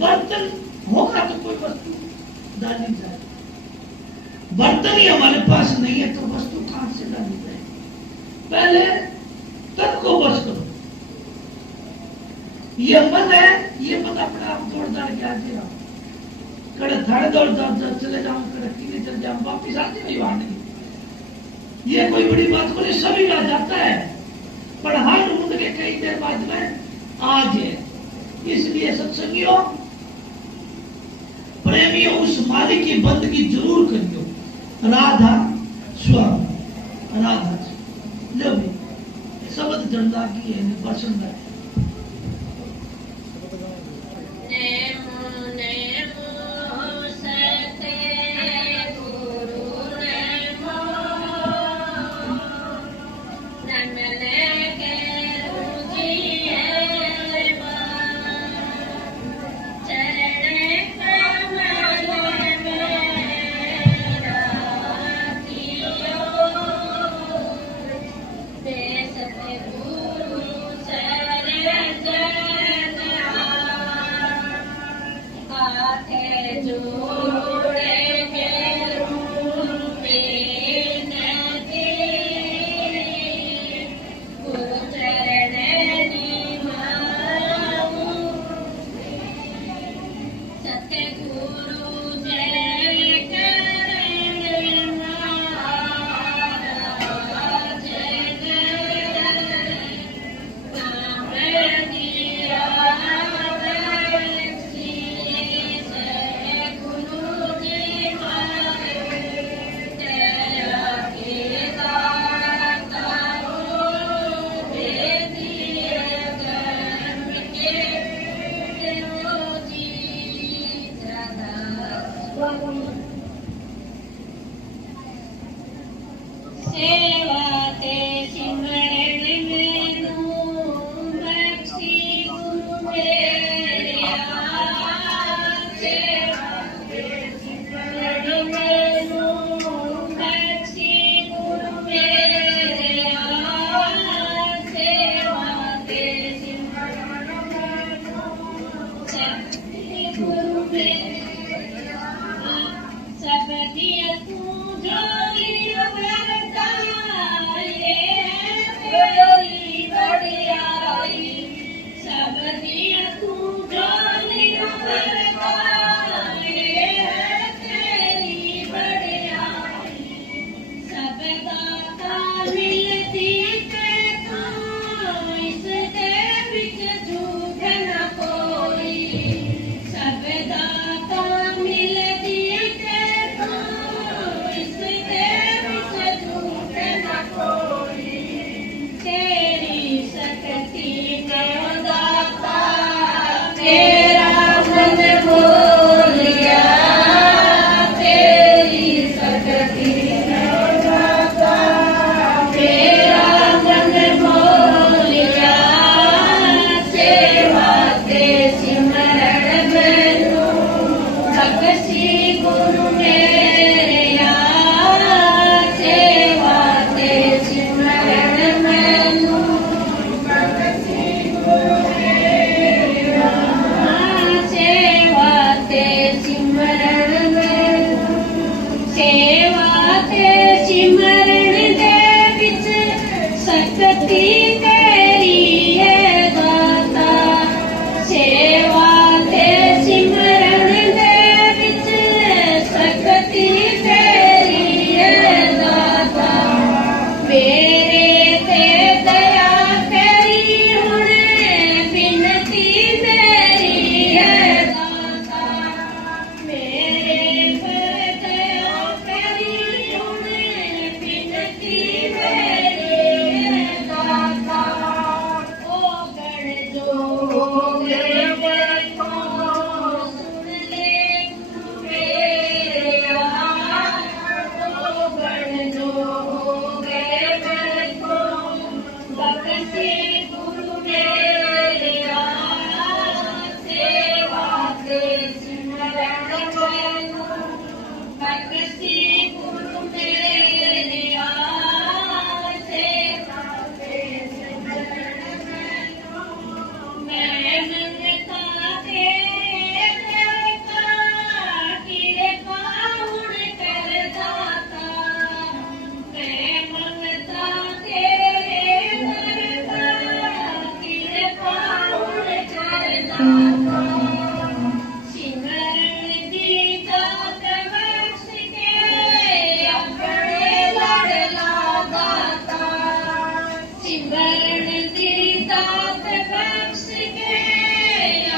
बर्तन होगा तो कोई वस्तु डाली जाए। बर्तन ही हमारे पास नहीं है तो वस्तु कहां से डाली जाए। पहले तन को बस करो। ये मन है, ये मन अपने आप दौड़दार के आते रहो, कड़े धड़ दौड़ चले जाओ, कड़े किले चले जाओ, वापिस आते नहीं वहां नहीं। ये कोई बड़ी बात बोले, सभी आ जाता है, पर हर ढूंढ के कई देर बाद में आज है। इसलिए सत्संगियों, प्रेमियों, उस मालिक की बंदगी जरूर करियो। राधा स्वामी, राधा लो भी शब्द जड़दा की है, पसंद है। गुरु तेरी है दाता सेवा ते सिमरन दे विच सकती तेरी है दाता मेरे ते दया करी हुण बिनती मेरी है दाता मेरे पर दया करी हुण बिनती मेरी है दाता ओ गण जो होवे देखो सुन ले मेरा ओ गण जो होवे देखो बख्शे गुरु मेरा सेवा ते सिमरन मैनू बख्शे गुरु मेरा सेवा ते सिमरन मैनू मैं मंगता तेरे देवता किरपा हुण कर दाता मैं मंगता तेरे दरबार किरपा हुण कर दाता सिमरन दी दात बख्श के अपने लड़ला दाता सिमरन दी दात बख्श के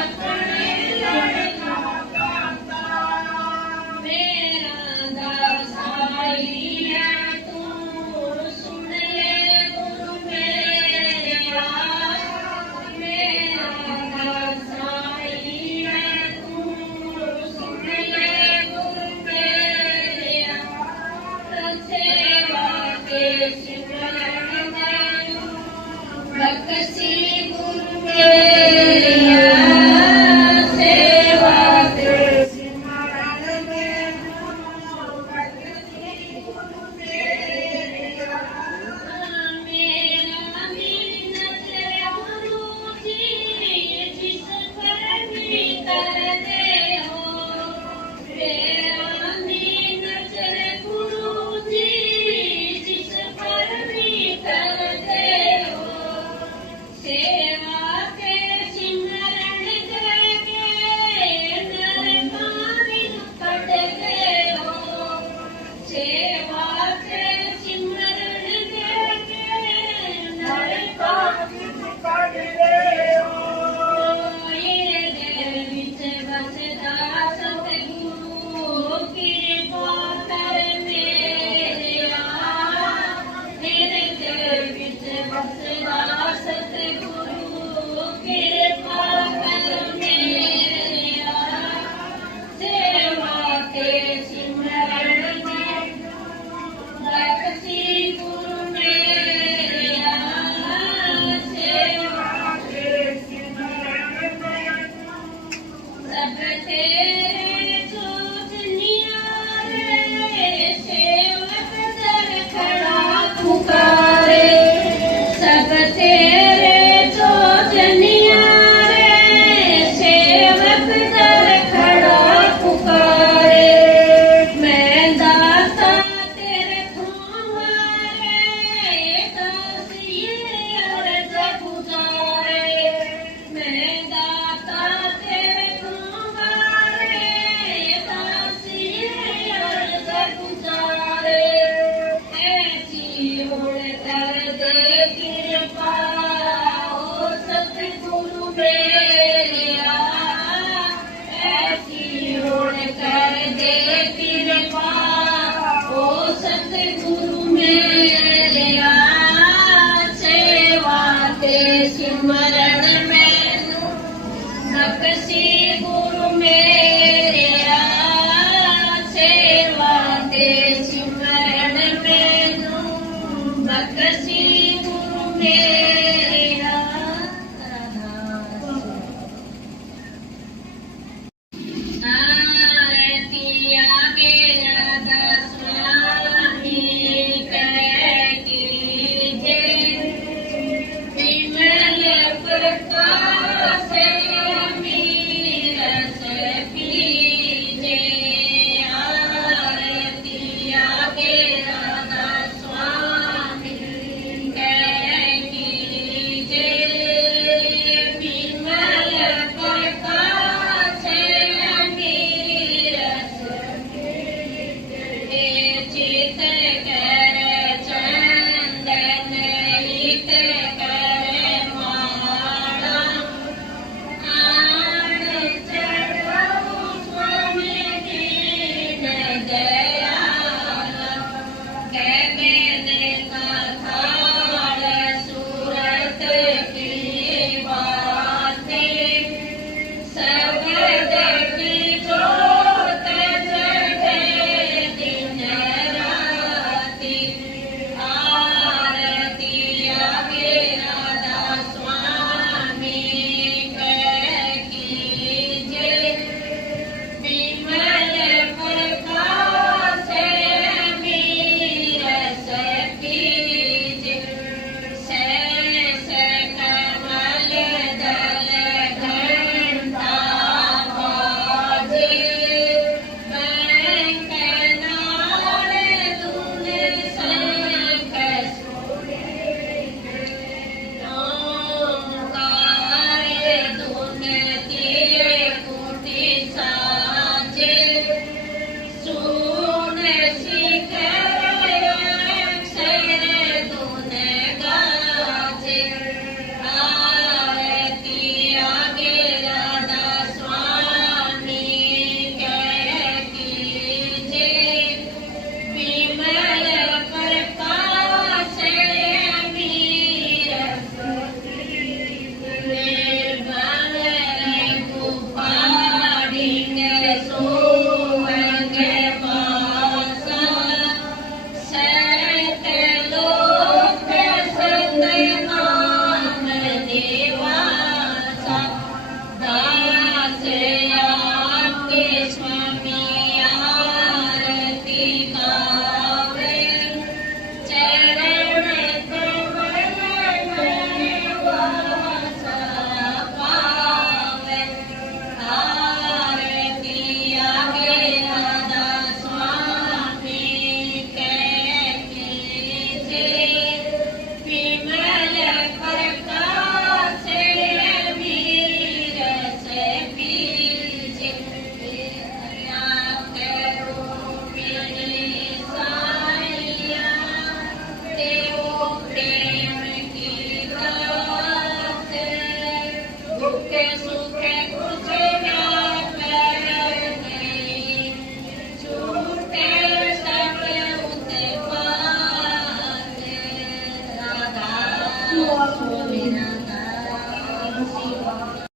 अपने लड़ला दाता मेरा दासाई है तू सुन ले गुरु मेरा मेरा दासाई है तू सुन ले गुरु मेरा सेवा के सिमरन मैनू बख्शी गुरु मेरा सेवा के सिमरन मैनू बख्शी गुरु मेरा मेरा मिन्नत गुरु जी जिस पर भी कर दे हो मेरा मिन्नत गुरु जी जिस पर भी कर दे हो सेवा के सिमरन दे के नरकां विच कट गए हो सेवा के सिमरन दे के नरकां विच कट गए हो मेरे विच बसदा सतगुरु किरपा कर मेरेया मेरे दिल विच बसदा सतगुरु किरपा कर मेरेया सेवा के सिमरन बख्शी गुरु मेरेया सेवा के सिमरन सब तेरे जोजनिया रे सेवक दर खड़ा पुकारे सब तेरे जोजनिया रे सेवक दर खड़ा पुकारे मैं दाता तेरे खुमारे दासिए अर्ज गुजारे मैं दाता तेरे खुमारे दासिए अर्ज गुजारे ऐसी होड़ कर दे कृपा ओ सतगुरु मेरेया ऐसी होड़ कर दे कृपा ओ सतगुरु मेरेया सेवा ते सिमरन मैनू बख्शी गुरु मेरेया सेवा ते सिमरन मैनू बख्शी गुरु मेरेया